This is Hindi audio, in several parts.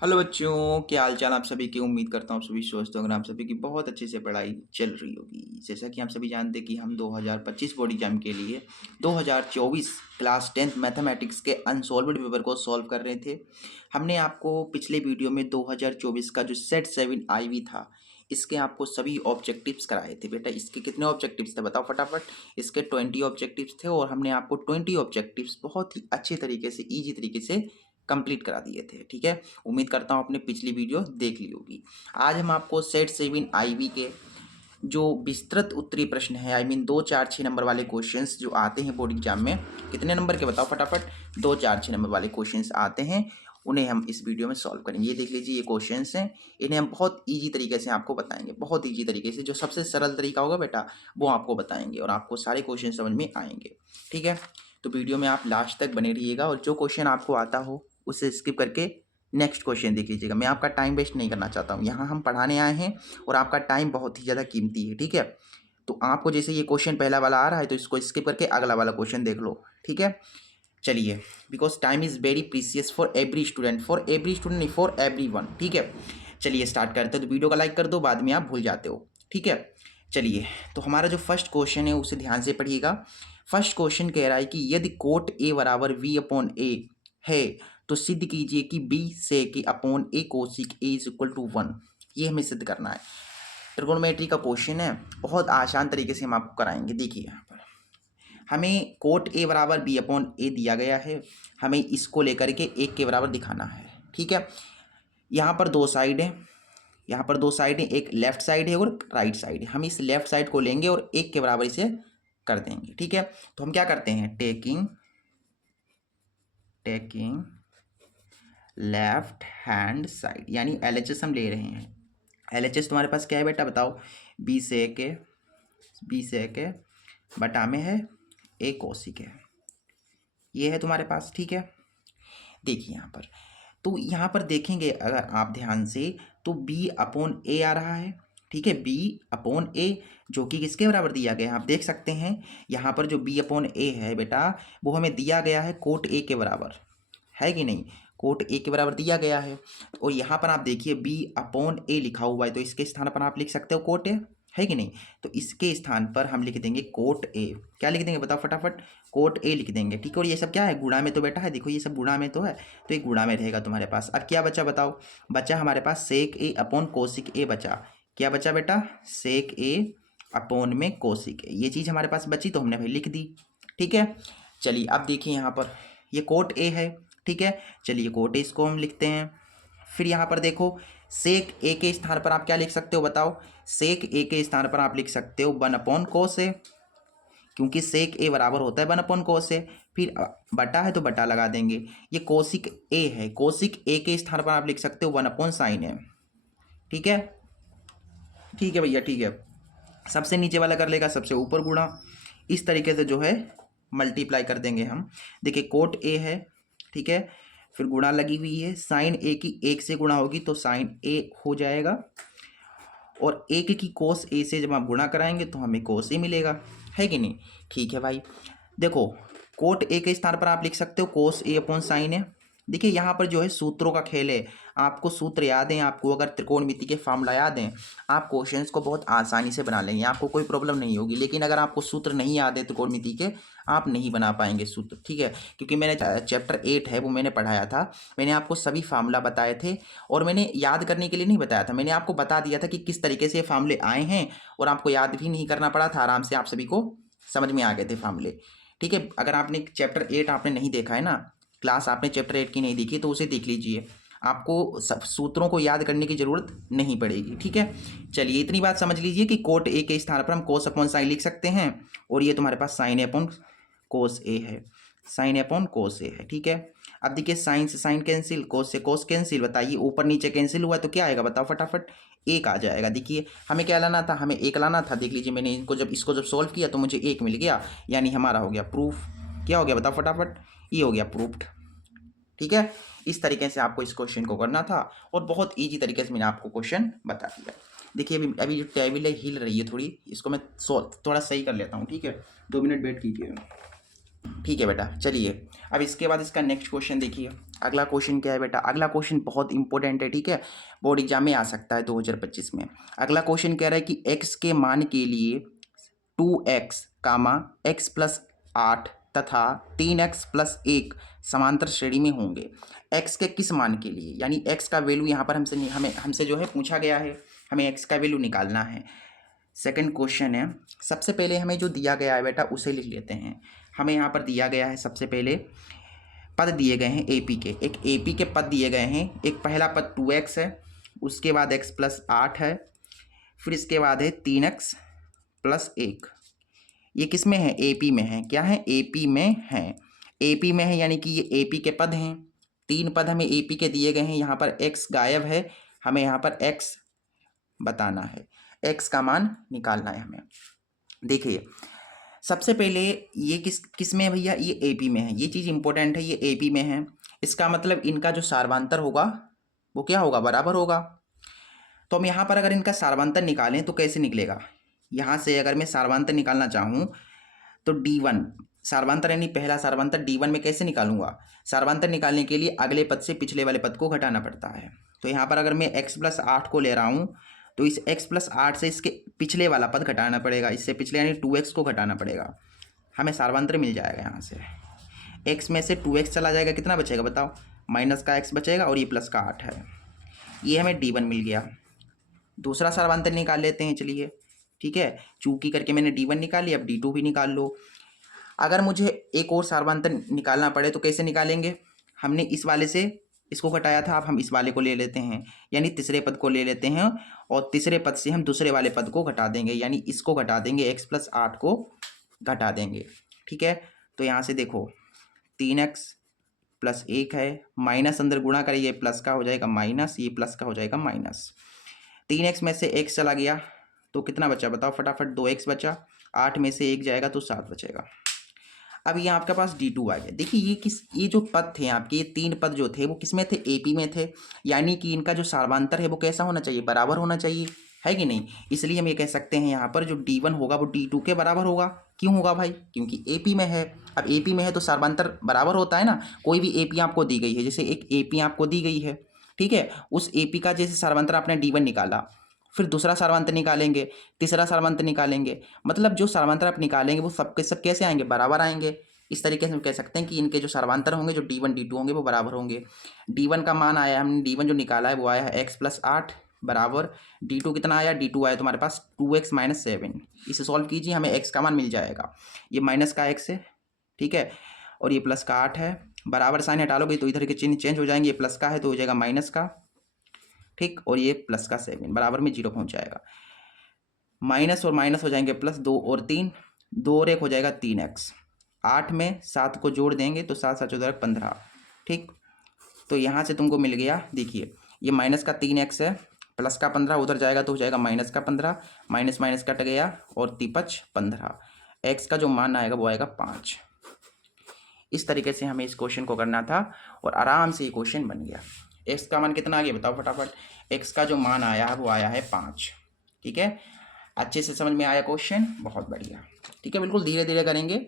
हेलो बच्चों, क्या हाल चाल आप सभी की। उम्मीद करता हूँ आप सभी स्वस्थ होंगे। आप सभी की बहुत अच्छे से पढ़ाई चल रही होगी। जैसा कि आप सभी जानते हैं कि हम 2025 बोर्ड एग्जाम के लिए 2024 क्लास 10th मैथमेटिक्स के अनसॉल्व्ड पेपर को सॉल्व कर रहे थे। हमने आपको पिछले वीडियो में 2024 का जो सेट 7 आईवी था, इसके आपको सभी ऑब्जेक्टिव्स कराए थे। बेटा इसके कितने ऑब्जेक्टिव्स थे बताओ फटाफट। इसके 20 ऑब्जेक्टिव्स थे और हमने आपको 20 ऑब्जेक्टिव्स बहुत ही अच्छे तरीके से, ईजी तरीके से कंप्लीट करा दिए थे। ठीक है, उम्मीद करता हूँ आपने पिछली वीडियो देख ली होगी। आज हम आपको सेट 7 आईवी के जो विस्तृत उत्तरीय प्रश्न है, आई मीन 2 4 6 नंबर वाले क्वेश्चंस जो आते हैं बोर्ड एग्जाम में, कितने नंबर के बताओ फटाफट। 2 4 6 नंबर वाले क्वेश्चंस आते हैं, उन्हें हम इस वीडियो में सॉल्व करेंगे। ये देख लीजिए, ये क्वेश्चंस हैं, इन्हें हम बहुत ईजी तरीके से आपको बताएंगे। बहुत ईजी तरीके से, जो सबसे सरल तरीका होगा बेटा वो आपको बताएंगे और आपको सारे क्वेश्चन समझ में आएंगे। ठीक है, तो वीडियो में आप लास्ट तक बने रहिएगा और जो क्वेश्चन आपको आता हो उसे स्किप करके नेक्स्ट क्वेश्चन देख लीजिएगा। मैं आपका टाइम वेस्ट नहीं करना चाहता हूँ, यहाँ हम पढ़ाने आए हैं और आपका टाइम बहुत ही ज़्यादा कीमती है। ठीक है, तो आपको जैसे ये क्वेश्चन पहला वाला आ रहा है तो इसको स्किप करके अगला वाला क्वेश्चन देख लो। ठीक है, चलिए, because time is very precious for every student नहीं, फॉर एवरी वन। ठीक है, चलिए स्टार्ट करते हैं। तो वीडियो का लाइक कर दो, बाद में आप भूल जाते हो। ठीक है, चलिए, तो हमारा जो फर्स्ट क्वेश्चन है उसे ध्यान से पढ़िएगा। फर्स्ट क्वेश्चन कह रहा है कि यदि कोट ए बराबर वी अपॉन ए है तो सिद्ध कीजिए कि बी से कि अपॉन ए कोसिक ए इज इक्वल टू 1। ये हमें सिद्ध करना है। ट्रिगोनोमेट्री का क्वेश्चन है, बहुत आसान तरीके से हम आपको कराएंगे। देखिए यहाँ पर हमें कोट ए बराबर बी अपॉन ए दिया गया है, हमें इसको लेकर के एक के बराबर दिखाना है। ठीक है, यहाँ पर दो साइड है, यहाँ पर दो साइड है, एक लेफ्ट साइड है और राइट साइड है। हम इस लेफ्ट साइड को लेंगे और एक के बराबर इसे कर देंगे। ठीक है, तो हम क्या करते हैं, टेकिंग लेफ्ट हैंड साइड, यानी एलएचएस हम ले रहे हैं। एलएचएस तुम्हारे पास क्या है बेटा बताओ। बी से एक है बटा में है ए कोसिक है, ये है तुम्हारे पास। ठीक है, देखिए यहाँ पर, तो यहाँ पर देखेंगे अगर आप ध्यान से तो बी अपॉन ए आ रहा है। ठीक है, बी अपॉन ए जो कि किसके बराबर दिया गया है, आप देख सकते हैं यहाँ पर जो बी अपॉन ए है बेटा वो हमें दिया गया है कोट ए के बराबर, है कि नहीं। कोट ए के बराबर दिया गया है और यहाँ पर आप देखिए बी अपॉन ए लिखा हुआ है, तो इसके स्थान पर आप लिख सकते हो कोट ए, है कि नहीं। तो इसके स्थान पर हम लिख देंगे कोट ए। क्या लिख देंगे बताओ फटाफट, कोट ए लिख देंगे। ठीक है, और ये सब क्या है, गुणा में तो बेटा है, देखो ये सब गुणा में तो है, तो ये गुणा में रहेगा तुम्हारे पास। अब क्या बचा बताओ, बचा हमारे पास सेक ए अपॉन कोसिक ए बचा। क्या बचा बेटा, सेक ए अपॉन में कोसिक ए, ये चीज़ हमारे पास बची तो हमने भाई लिख दी। ठीक है, चलिए अब देखिए यहाँ पर ये कोट ए है। ठीक है, चलिए कोट ए इसको हम लिखते हैं। फिर यहाँ पर देखो सेक ए के स्थान पर आप क्या लिख सकते हो बताओ, सेक ए के स्थान पर आप लिख सकते हो 1/cos ए, क्योंकि सेक ए बराबर होता है 1/cos ए। फिर बटा है तो बटा लगा देंगे। ये कोसिक ए है, कोसिक ए के स्थान पर आप लिख सकते हो 1/sin ए। ठीक है, ठीक है भैया, ठीक है। सबसे नीचे वाला कर लेगा सबसे ऊपर गुणा, इस तरीके से जो है मल्टीप्लाई कर देंगे हम। देखिए कोट ए है, ठीक है, फिर गुणा लगी हुई है, साइन ए की एक से गुणा होगी तो साइन ए हो जाएगा, और एक की कोस ए से जब आप गुणा कराएंगे तो हमें कोस ए मिलेगा, है कि नहीं। ठीक है भाई, देखो कोट ए के स्थान पर आप लिख सकते हो कोस ए अपॉन साइन ए। देखिए यहाँ पर जो है सूत्रों का खेल है, आपको सूत्र याद हैं, आपको अगर त्रिकोणमिति के फार्मूला याद हैं आप क्वेश्चंस को बहुत आसानी से बना लेंगे, आपको कोई प्रॉब्लम नहीं होगी। लेकिन अगर आपको सूत्र नहीं याद है त्रिकोणमिति के, आप नहीं बना पाएंगे सूत्र। ठीक है, क्योंकि मैंने चैप्टर 8 है वो मैंने पढ़ाया था, मैंने आपको सभी फार्मूला बताए थे और मैंने याद करने के लिए नहीं बताया था, मैंने आपको बता दिया था कि किस तरीके से ये फार्मूले आए हैं और आपको याद भी नहीं करना पड़ा था, आराम से आप सभी को समझ में आ गए थे फार्मूले। ठीक है, अगर आपने चैप्टर 8 आपने नहीं देखा है ना, क्लास आपने चैप्टर 8 की नहीं देखी तो उसे देख लीजिए, आपको सब सूत्रों को याद करने की जरूरत नहीं पड़ेगी। ठीक है, चलिए इतनी बात समझ लीजिए कि कोट ए के स्थान पर हम कोस अपॉन साइन लिख सकते हैं और ये तुम्हारे पास साइन अपॉन कोस ए है, साइन अपॉन कोस ए है। ठीक है, अब देखिए साइन से साइन कैंसिल, कोस से कोस कैंसिल, बताइए ऊपर नीचे कैंसिल हुआ तो क्या आएगा बताओ फटाफट, एक आ जाएगा। देखिए हमें क्या लाना था, हमें एक लाना था। देख लीजिए मैंने इसको जब सॉल्व किया तो मुझे एक मिल गया, यानी हमारा हो गया प्रूफ। क्या हो गया बताओ फटाफट, ये हो गया प्रूफ्ड। ठीक है, इस तरीके से आपको इस क्वेश्चन को करना था और बहुत ईजी तरीके से मैंने आपको क्वेश्चन बता दिया। देखिए अभी अभी जो टेबल है हिल रही है थोड़ी, इसको मैं थोड़ा सही कर लेता हूँ। ठीक है, 2 मिनट वेट कीजिए। ठीक है बेटा, चलिए अब इसके बाद इसका नेक्स्ट क्वेश्चन देखिए। अगला क्वेश्चन क्या है बेटा? अगला क्वेश्चन बहुत इंपॉर्टेंट है, ठीक है, बोर्ड एग्जाम में आ सकता है 2025 में। अगला क्वेश्चन कह रहा है कि x के मान के लिए 2x कामा x प्लस 8 तथा 3x प्लस 1 समांतर श्रेणी में होंगे। x के किस मान के लिए, यानी x का वैल्यू यहाँ पर हमसे जो है पूछा गया है, हमें x का वैल्यू निकालना है। सेकंड क्वेश्चन है, सबसे पहले हमें जो दिया गया है बेटा उसे लिख लेते हैं। हमें यहाँ पर दिया गया है, सबसे पहले पद दिए गए हैं AP के, एक AP के पद दिए गए हैं। एक पहला पद 2x है, उसके बाद x प्लस 8 है, फिर इसके बाद है 3x प्लस 1। ये किस में है? AP में है। क्या है? AP में है। AP में है यानी कि ये AP के पद हैं। 3 पद हमें AP के दिए गए हैं। यहाँ पर x गायब है, हमें यहाँ पर x बताना है, x का मान निकालना है हमें। देखिए सबसे पहले ये किस में है भैया? ये AP में है। ये चीज़ इंपॉर्टेंट है, ये AP में है। इसका मतलब इनका जो सार्वंतर होगा वो क्या होगा? बराबर होगा। तो हम यहाँ पर अगर इनका सार्वंतर निकालें तो कैसे निकलेगा? यहाँ से अगर मैं सार्वंतर निकालना चाहूँ तो D1 सार्वंतर यानी पहला सार्वंतर D1 में कैसे निकालूंगा? सार्वंतर निकालने के लिए अगले पद से पिछले वाले पद को घटाना पड़ता है। तो यहाँ पर अगर मैं x प्लस 8 को ले रहा हूँ तो इस x प्लस 8 से इसके पिछले वाला पद घटाना पड़ेगा, इससे पिछले यानी 2x को घटाना पड़ेगा। हमें सार्वंतर मिल जाएगा। यहाँ से x में से 2x चला जाएगा, कितना बचेगा बताओ? माइनस का x बचेगा और ये प्लस का 8 है। ये हमें D1 मिल गया। दूसरा सार्वंतर निकाल लेते हैं, चलिए ठीक है। चूंकि करके मैंने D1 निकाल लिया, अब D2 भी निकाल लो। अगर मुझे एक और सार्वंतर निकालना पड़े तो कैसे निकालेंगे? हमने इस वाले से इसको घटाया था, अब हम इस वाले को ले लेते हैं, यानी तीसरे पद को ले लेते हैं और तीसरे पद से हम दूसरे वाले पद को घटा देंगे, यानी इसको घटा देंगे, x प्लस 8 को घटा देंगे। ठीक है, तो यहाँ से देखो 3x प्लस 1 है, माइनस अंदर गुणा करिए, प्लस का हो जाएगा माइनस, ये प्लस का हो जाएगा माइनस। 3x में से x चला गया तो कितना बचा बताओ फटाफट? 2x बचा। 8 में से 1 जाएगा तो 7 बचेगा। अब ये आपके पास D2 आ गया। देखिए ये जो पद थे आपके, ये 3 पद जो थे वो किस में थे? AP में थे, यानी कि इनका जो सार्वंतर है वो कैसा होना चाहिए? बराबर होना चाहिए, है कि नहीं? इसलिए हम ये कह सकते हैं यहाँ पर जो D1 होगा वो D2 के बराबर होगा। क्यों होगा भाई? क्योंकि AP में है। अब AP में है तो सार्वंतर बराबर होता है ना। कोई भी AP आपको दी गई है, जैसे एक AP आपको दी गई है, ठीक है, उस AP का जैसे सार्वंतर आपने D1 निकाला, फिर दूसरा सार्वंतर निकालेंगे, तीसरा सार्वंतर निकालेंगे, मतलब जो सार्वंतर आप निकालेंगे वो सब के सब कैसे आएंगे? बराबर आएंगे। इस तरीके से हम कह सकते हैं कि इनके जो सार्वंतर होंगे, जो D1 D2 होंगे, वो बराबर होंगे। D1 का मान आया, हमने D1 जो निकाला है वो आया है x प्लस 8 बराबर D2 कितना आया? D2 आया तुम्हारे पास 2x माइनस 7। इसे सॉल्व कीजिए, हमें x का मान मिल जाएगा। ये माइनस का x है, ठीक है, और ये प्लस का 8 है। बराबर साइन हटा लोगे तो इधर के चिन्ह चेंज हो जाएंगे, ये प्लस का है तो हो जाएगा माइनस का, ठीक, और ये प्लस का 7 बराबर में 0 पहुंच जाएगा। माइनस और माइनस हो जाएंगे प्लस, 2 और 3, 2 और 1 हो जाएगा 3x। 8 में 7 को जोड़ देंगे तो 7 7 14 15, ठीक। तो यहाँ से तुमको मिल गया, देखिए ये माइनस का 3x है, प्लस का 15 उधर जाएगा तो हो जाएगा माइनस का 15, माइनस माइनस कट गया और 3 15, x का जो मान आएगा वो आएगा 5। इस तरीके से हमें इस क्वेश्चन को करना था और आराम से ये क्वेश्चन बन गया। x का मान कितना आ गया बताओ फटाफट? x का जो मान आया है वो आया है 5। ठीक है, अच्छे से समझ में आया क्वेश्चन? बहुत बढ़िया। ठीक है, बिल्कुल धीरे धीरे करेंगे।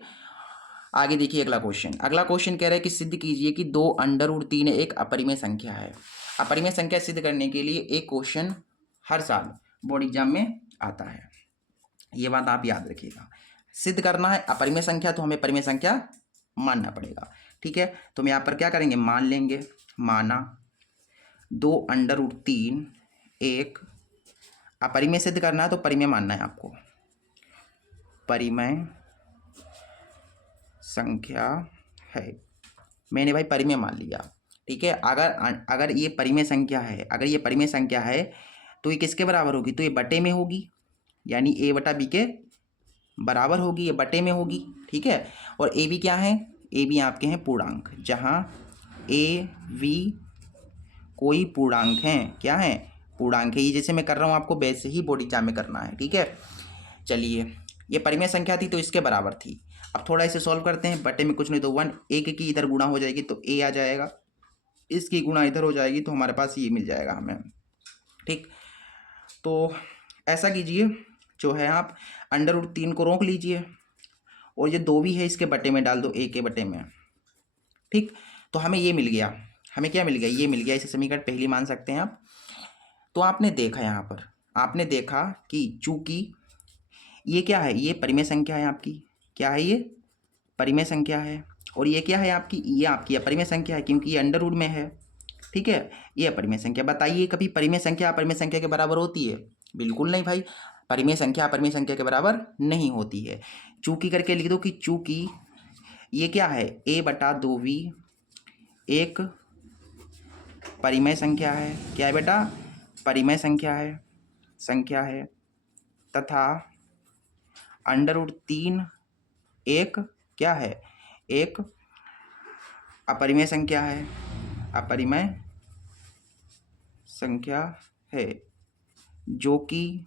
आगे देखिए अगला क्वेश्चन। अगला क्वेश्चन कह रहा है कि सिद्ध कीजिए कि 2 अंडर रूट 3 एक अपरिमेय संख्या है। अपरिमेय संख्या सिद्ध करने के लिए एक क्वेश्चन हर साल बोर्ड एग्जाम में आता है, ये बात आप याद रखिएगा। सिद्ध करना है अपरिमेय संख्या तो हमें परिमेय संख्या मानना पड़ेगा। ठीक है, तो हम यहाँ पर क्या करेंगे? मान लेंगे। माना 2 अंडर रूट 3 एक अपरिमेय सिद्ध करना है तो परिमेय मानना है आपको। परिमेय संख्या है, मैंने भाई परिमेय मान लिया। ठीक है, अगर ये परिमेय संख्या है, अगर ये परिमेय संख्या है तो ये किसके बराबर होगी? तो ये बटे में होगी, यानी a बटा b के बराबर होगी, ये बटे में होगी। ठीक है, और ए बी क्या है? ए बी आपके हैं पूर्णांक, जहाँ ए वी कोई पूर्णांक हैं, क्या है? पूर्णांक है। ये जैसे मैं कर रहा हूँ आपको वैसे ही बोर्ड एग्जाम में करना है। ठीक है, चलिए ये परिमेय संख्या थी तो इसके बराबर थी। अब थोड़ा इसे सॉल्व करते हैं। बटे में कुछ नहीं तो 1, एक की इधर गुणा हो जाएगी तो a आ जाएगा, इसकी गुणा इधर हो जाएगी तो हमारे पास ये मिल जाएगा हमें। ठीक, तो ऐसा कीजिए, जो है आप अंडर रूट 3 को रोक लीजिए और ये 2 भी है, इसके बटे में डाल दो, a के बटे में। ठीक, तो हमें ये मिल गया, हमें क्या मिल गया, ये मिल गया। इसे समीकरण पहली मान सकते हैं आप। तो आपने देखा यहाँ पर, आपने देखा कि चूंकि ये क्या है, ये परिमेय संख्या है आपकी, क्या है ये, परिमेय संख्या है। और ये क्या है आपकी, ये आपकी अपरिमेय संख्या है, क्योंकि ये अंडर रूट में है। ठीक है, ये अपरिमेय संख्या। बताइए कभी परिमेय संख्या अपरिमेय संख्या के बराबर होती है? बिल्कुल नहीं भाई, परिमेय संख्या अपरिमेय संख्या के बराबर नहीं होती है। चूंकि करके लिख दो कि चूंकि ये क्या है, a/2v एक परिमेय संख्या है। क्या है बेटा, परिमेय संख्या है तथा √3 एक क्या है, एक अपरिमेय संख्या है, अपरिमेय संख्या है, जो कि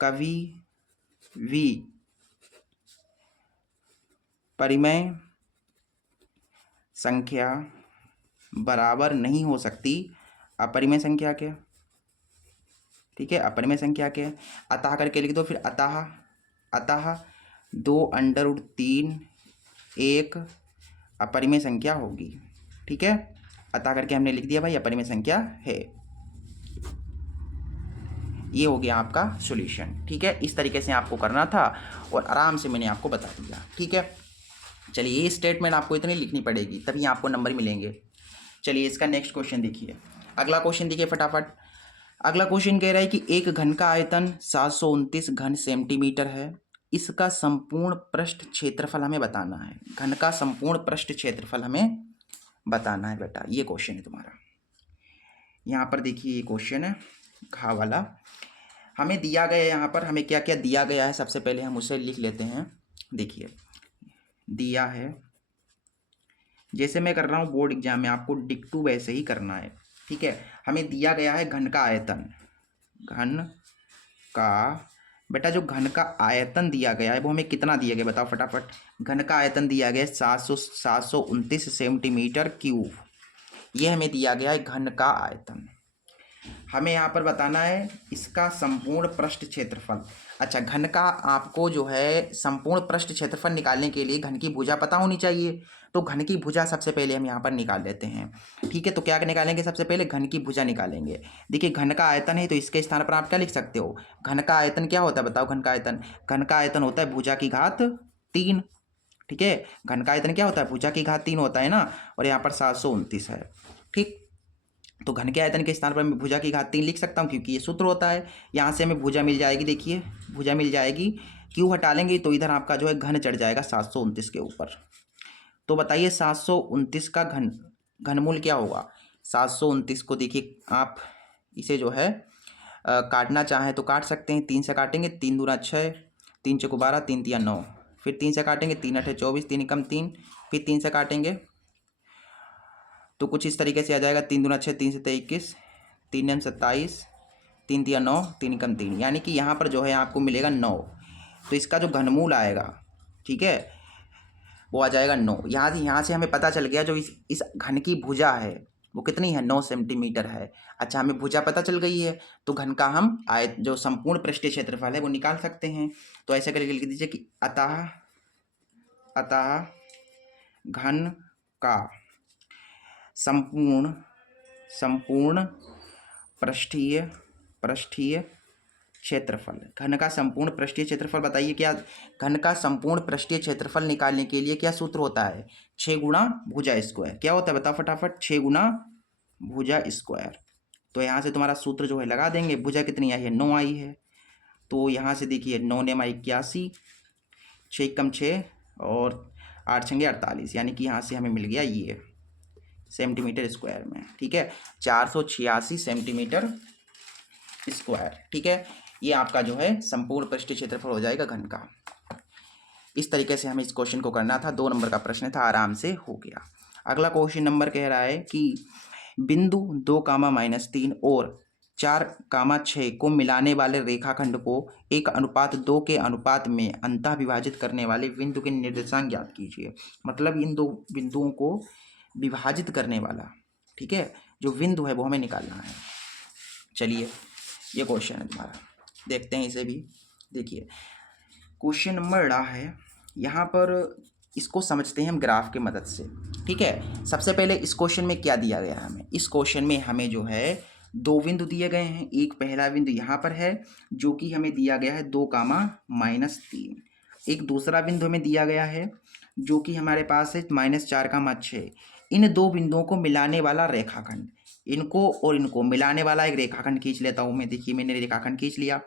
कभी भी परिमेय संख्या बराबर नहीं हो सकती अपरिमेय संख्या के। ठीक है, अपरिमेय संख्या के। अतः करके लिख दो फिर, अतः 2√3 एक अपरिमेय संख्या होगी। ठीक है, अतः करके हमने लिख दिया भाई अपरिमेय संख्या है। ये हो गया आपका सॉल्यूशन। ठीक है, इस तरीके से आपको करना था और आराम से मैंने आपको बता दिया। ठीक है, चलिए ये स्टेटमेंट आपको इतनी लिखनी पड़ेगी तभी आपको नंबर मिलेंगे। चलिए इसका नेक्स्ट क्वेश्चन देखिए, अगला क्वेश्चन देखिए फटाफट। अगला क्वेश्चन कह रहा है कि एक घन का आयतन 729 घन सेंटीमीटर है, इसका संपूर्ण पृष्ठ क्षेत्रफल हमें बताना है। घन का संपूर्ण पृष्ठ क्षेत्रफल हमें बताना है बेटा, ये क्वेश्चन है तुम्हारा। यहाँ पर देखिए ये क्वेश्चन है घा वाला, हमें दिया गया है। यहाँ पर हमें क्या क्या दिया गया है, सबसे पहले हम उसे लिख लेते हैं। देखिए दिया है, जैसे मैं कर रहा हूँ बोर्ड एग्जाम में, आपको डिक्टू वैसे ही करना है। ठीक है, हमें दिया गया है घन का आयतन, घन का बेटा जो घन का आयतन दिया गया है वो हमें कितना दिया गया बताओ फटाफट। घन का आयतन दिया गया है 729 सेंटीमीटर क्यूब, ये हमें दिया गया है घन का आयतन। हमें यहाँ पर बताना है इसका संपूर्ण पृष्ठ क्षेत्रफल। अच्छा, घन का आपको जो है संपूर्ण पृष्ठ क्षेत्रफल निकालने के लिए घन की भुजा पता होनी चाहिए। तो घन की भुजा सबसे पहले हम यहाँ पर निकाल लेते हैं। ठीक है, तो क्या निकालेंगे, सबसे पहले घन की भुजा निकालेंगे। देखिए घन का आयतन है तो इसके स्थान पर आप क्या लिख सकते हो, घन का आयतन क्या होता है बताओ। घन का आयतन होता है भुजा की घात 3। ठीक है, घन का आयतन क्या होता है, भुजा की घात 3 होता है ना, और यहाँ पर 729 है। ठीक, तो घन के आयतन के स्थान पर मैं भुजा की घात 3 लिख सकता हूँ, क्योंकि ये सूत्र होता है। यहाँ से हमें भुजा मिल जाएगी, देखिए भुजा मिल जाएगी, क्यों हटा लेंगे तो इधर आपका जो है घन चढ़ जाएगा 729 के ऊपर। तो बताइए 729 का घनमूल क्या होगा। 729 को देखिए आप इसे जो है काटना चाहें तो काट सकते हैं। 3 से काटेंगे, 3 दूना 6, 3 चौको 12, 3 तिया 9, फिर 3 से काटेंगे, 3 अठे 24, 3 एकम 3, फिर 3 से काटेंगे तो कुछ इस तरीके से आ जाएगा। 3 दूना 6, 3 से 21, 3 नम 27, 3 तिया 9, 3 एकम 3, यानी कि यहाँ पर जो है आपको मिलेगा 9। तो इसका जो घनमूल आएगा, ठीक है, वो आ जाएगा 9। यहाँ से हमें पता चल गया जो इस घन की भुजा है वो कितनी है, 9 सेंटीमीटर है। अच्छा, हमें भुजा पता चल गई है तो घन का हम जो संपूर्ण पृष्ठीय क्षेत्रफल है वो निकाल सकते हैं। तो ऐसे करके लिख दीजिए कि अतः घन का संपूर्ण पृष्ठीय क्षेत्रफल। घन का संपूर्ण पृष्ठीय क्षेत्रफल बताइए, क्या घन का संपूर्ण पृष्ठीय क्षेत्रफल निकालने के लिए क्या सूत्र होता है, 6 गुणा भुजा स्क्वायर। क्या होता है बताओ फटाफट, 6 गुणा भुजा स्क्वायर। तो यहाँ से तुम्हारा सूत्र जो है लगा देंगे। भुजा कितनी आई है, 9 आई है, तो यहाँ से देखिए 9 ने 81, 6 कम 6 और 8 छंगे 48, यानी कि यहाँ से हमें मिल गया ये सेंटीमीटर स्क्वायर में। ठीक है, 486 सेंटीमीटर स्क्वायर। ठीक है, ये आपका जो है संपूर्ण पृष्ठीय क्षेत्रफल हो जाएगा घन का। इस तरीके से हमें इस क्वेश्चन को करना था। 2 नंबर का प्रश्न था, आराम से हो गया। अगला क्वेश्चन नंबर कह रहा है कि बिंदु 2, और 4, 6 को मिलाने वाले रेखाखंड को 1:2 के अनुपात में अंतः विभाजित करने वाले बिंदु के निर्देशांक ज्ञात कीजिए। मतलब इन 2 बिंदुओं को विभाजित करने वाला, ठीक है, जो बिंदु है वो हमें निकालना है। चलिए ये क्वेश्चन है तुम्हारा, देखते हैं इसे भी। देखिए क्वेश्चन नंबर रहा है यहाँ पर, इसको समझते हैं हम ग्राफ के मदद से। ठीक है, सबसे पहले इस क्वेश्चन में क्या दिया गया है हमें, इस क्वेश्चन में हमें जो है दो बिंदु दिए गए हैं। एक पहला बिंदु यहाँ पर है जो कि हमें दिया गया है 2, -3। एक दूसरा बिंदु हमें दिया गया है जो कि हमारे पास है -4, 6। इन दो बिंदुओं को मिलाने वाला रेखाखंड, इनको और इनको मिलाने वाला एक रेखाखंड खींच लेता हूँ मैं। देखिए मैंने रेखाखंड खींच लिया।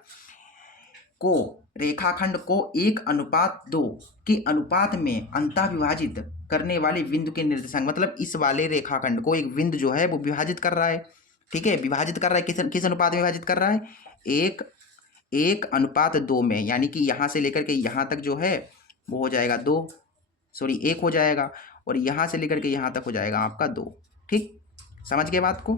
रेखाखंड को 1:2 के अनुपात में अंतःविभाजित करने वाले बिंदु के निर्देशांक, मतलब इस वाले रेखाखंड को एक बिंदु जो है वो विभाजित कर रहा है। ठीक है, विभाजित कर रहा है, किस अनुपात में विभाजित कर रहा है, 1:2 में, यानी कि यहाँ से लेकर के यहाँ तक जो है वो हो जाएगा 1 हो जाएगा, और यहाँ से लेकर के यहाँ तक हो जाएगा आपका 2। ठीक, समझ गए बात को,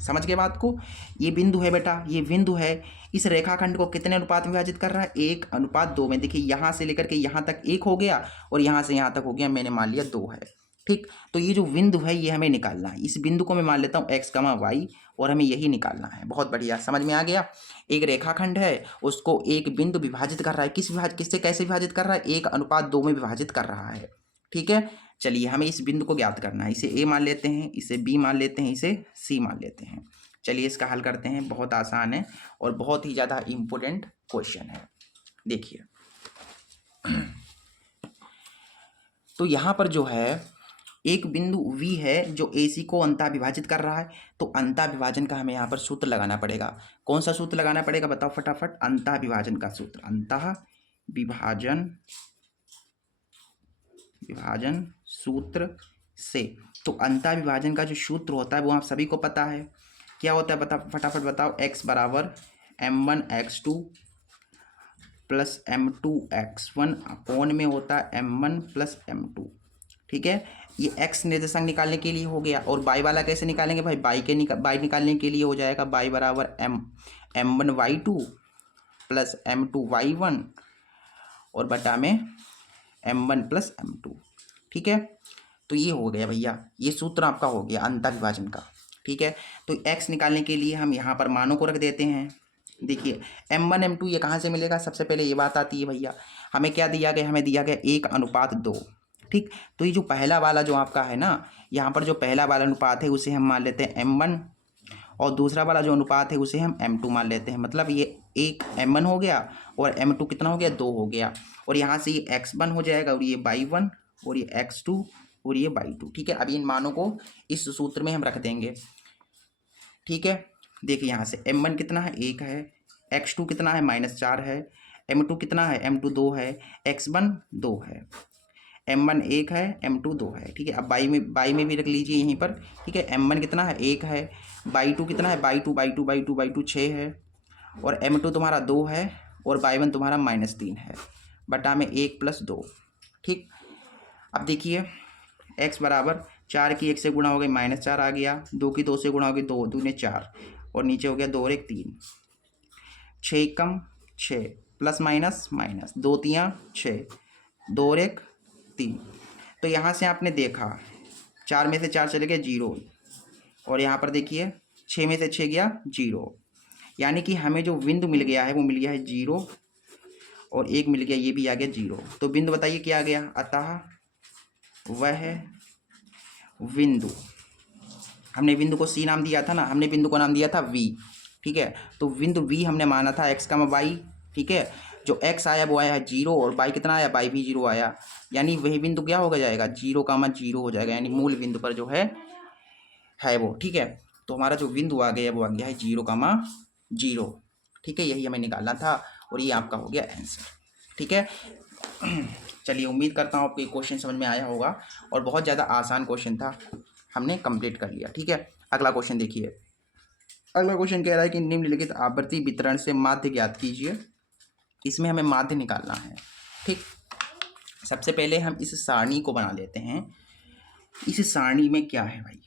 समझ गए बात को। ये बिंदु है बेटा, ये बिंदु है, इस रेखाखंड को कितने अनुपात में विभाजित कर रहा है, 1:2 में। देखिए यहाँ से लेकर के यहाँ तक 1 हो गया और यहाँ से यहाँ तक हो गया, मैंने मान लिया 2 है। ठीक, तो ये जो बिंदु है ये हमें निकालना है। इस बिंदु को मैं मान लेता हूँ x, y, और हमें यही निकालना है। बहुत बढ़िया, समझ में आ गया। एक रेखाखंड है, उसको एक बिंदु विभाजित कर रहा है, किससे कैसे विभाजित कर रहा है, 1:2 में विभाजित कर रहा है। ठीक है, चलिए हमें इस बिंदु को ज्ञात करना है। इसे a मान लेते हैं, इसे b मान लेते हैं, इसे c मान लेते हैं। चलिए इसका हल करते हैं। बहुत आसान है और बहुत ही ज़्यादा इम्पोर्टेंट क्वेश्चन है। देखिए तो यहाँ पर जो है एक बिंदु V है जो AC को अंतः विभाजित कर रहा है। तो अंतः विभाजन का हमें यहाँ पर सूत्र लगाना पड़ेगा। कौन सा सूत्र लगाना पड़ेगा बताओ फटाफट। अंतः विभाजन का सूत्र, अंतः विभाजन सूत्र से। तो अंतः विभाजन का जो सूत्र होता है वो आप सभी को पता है, क्या होता है बता फटाफट बताओ। x बराबर m1x2 प्लस m2x1 अपॉन में होता है m1 प्लस m2। ठीक है, ये x निर्देशांक निकालने के लिए हो गया। और y वाला कैसे निकालेंगे भाई, y निकालने के लिए हो जाएगा y बराबर m1y2 प्लस m2y1 और बटा में m1 प्लस m2। ठीक है, तो ये हो गया भैया, ये सूत्र आपका हो गया अंतः विभाजन का। ठीक है, तो x निकालने के लिए हम यहाँ पर मानों को रख देते हैं। देखिए m1 m2 ये कहाँ से मिलेगा, सबसे पहले ये बात आती है भैया, हमें क्या दिया गया, हमें दिया गया 1:2। ठीक, तो ये जो पहला वाला जो आपका है ना, यहाँ पर जो पहला वाला अनुपात है उसे हम मान लेते हैं m1 और दूसरा वाला जो अनुपात है उसे हम m2 मान लेते हैं। मतलब ये एक m1 हो गया और m2 कितना हो गया, 2 हो गया। और यहाँ से ये x1 हो जाएगा और ये y1 और ये x2 और ये y2। ठीक है, अब इन मानों को इस सूत्र में हम रख देंगे। ठीक है, देखिए यहाँ से m1 कितना है, 1 है, x2 कितना है, -4 है, m2 कितना है, m2 2 है, x1 2 है, m1 1 है, m2 2 है। ठीक है, अब y में भी रख लीजिए यहीं पर। ठीक है, m1 कितना है, 1 है, y2 कितना है, y2 6 है, और m2 तुम्हारा 2 है और y1 तुम्हारा -3 है, बटा में 1 + 2। ठीक, अब देखिए x बराबर 4 की 1 से गुणा हो गई, -4 आ गया, 2 की 2 से गुणा हो गई, 2 दूने 4 और नीचे हो गया 2 और 1 3, 6 कम 6 प्लस माइनस माइनस 2 3 6, 2 और 1 3। तो यहाँ से आपने देखा 4 में से 4 चले गए 0, और यहाँ पर देखिए 6 में से 6 गया 0, यानी कि हमें जो बिंदु मिल गया है वो मिल गया है 0 और 1 मिल गया, ये भी आ गया 0। तो बिंदु बताइए क्या आ गया, अतः वह बिंदु, हमने बिंदु को C नाम दिया था ना, हमने बिंदु को नाम दिया था V। ठीक है, तो बिंदु V हमने माना था x, y। ठीक है, जो x आया वो आया है 0 और y कितना आया, y भी 0 आया, यानी वही बिंदु क्या होगा जाएगा, 0, हो जाएगा, यानी मूल बिंदु पर जो है वो। ठीक है, तो हमारा जो बिंदु आ गया वो आ गया है 0, 0। ठीक है, यही हमें निकालना था और ये आपका हो गया आंसर। ठीक है, चलिए उम्मीद करता हूँ आपको ये क्वेश्चन समझ में आया होगा और बहुत ज़्यादा आसान क्वेश्चन था, हमने कंप्लीट कर लिया। ठीक है, अगला क्वेश्चन देखिए। अगला क्वेश्चन कह रहा है कि निम्नलिखित आवर्ती वितरण से माध्य ज्ञात कीजिए। इसमें हमें माध्य निकालना है। ठीक, सबसे पहले हम इस सारणी को बना लेते हैं। इस सारणी में क्या है भाई,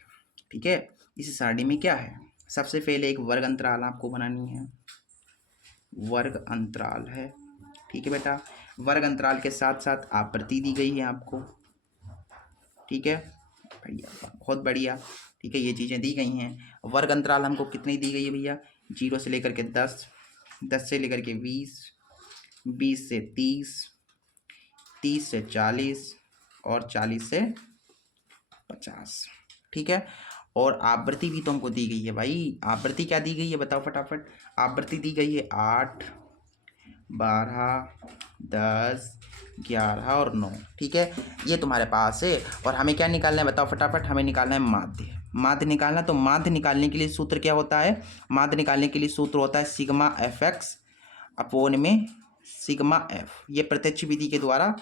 ठीक है, इस सारणी में क्या है, सबसे पहले एक वर्ग अंतराल आपको बनानी है, वर्ग अंतराल है। ठीक है बेटा, वर्ग अंतराल के साथ साथ आवृत्ति दी गई है आपको। ठीक है भैया, बहुत बढ़िया। ठीक है, ये चीज़ें दी गई हैं। वर्ग अंतराल हमको कितनी दी गई है भैया, 0 से लेकर के 10, 10 से लेकर के 20, 20 से 30, 30 से 40 और 40 से 50। ठीक है। और आवृत्ति भी तो हमको दी गई है भाई। आवृत्ति क्या दी गई है बताओ फटाफट। आवृत्ति दी गई है 8, 12, 10, 11 और 9। ठीक है, ये तुम्हारे पास है। और हमें क्या निकालना है बताओ फटाफट। हमें निकालना है माध्य। माध्य निकालना, तो माध्य निकालने के लिए सूत्र क्या होता है। माध्य निकालने के लिए सूत्र होता है सिग्मा एफ एक्स अपोन में सिग्मा एफ। ये प्रत्यक्ष विधि के द्वारा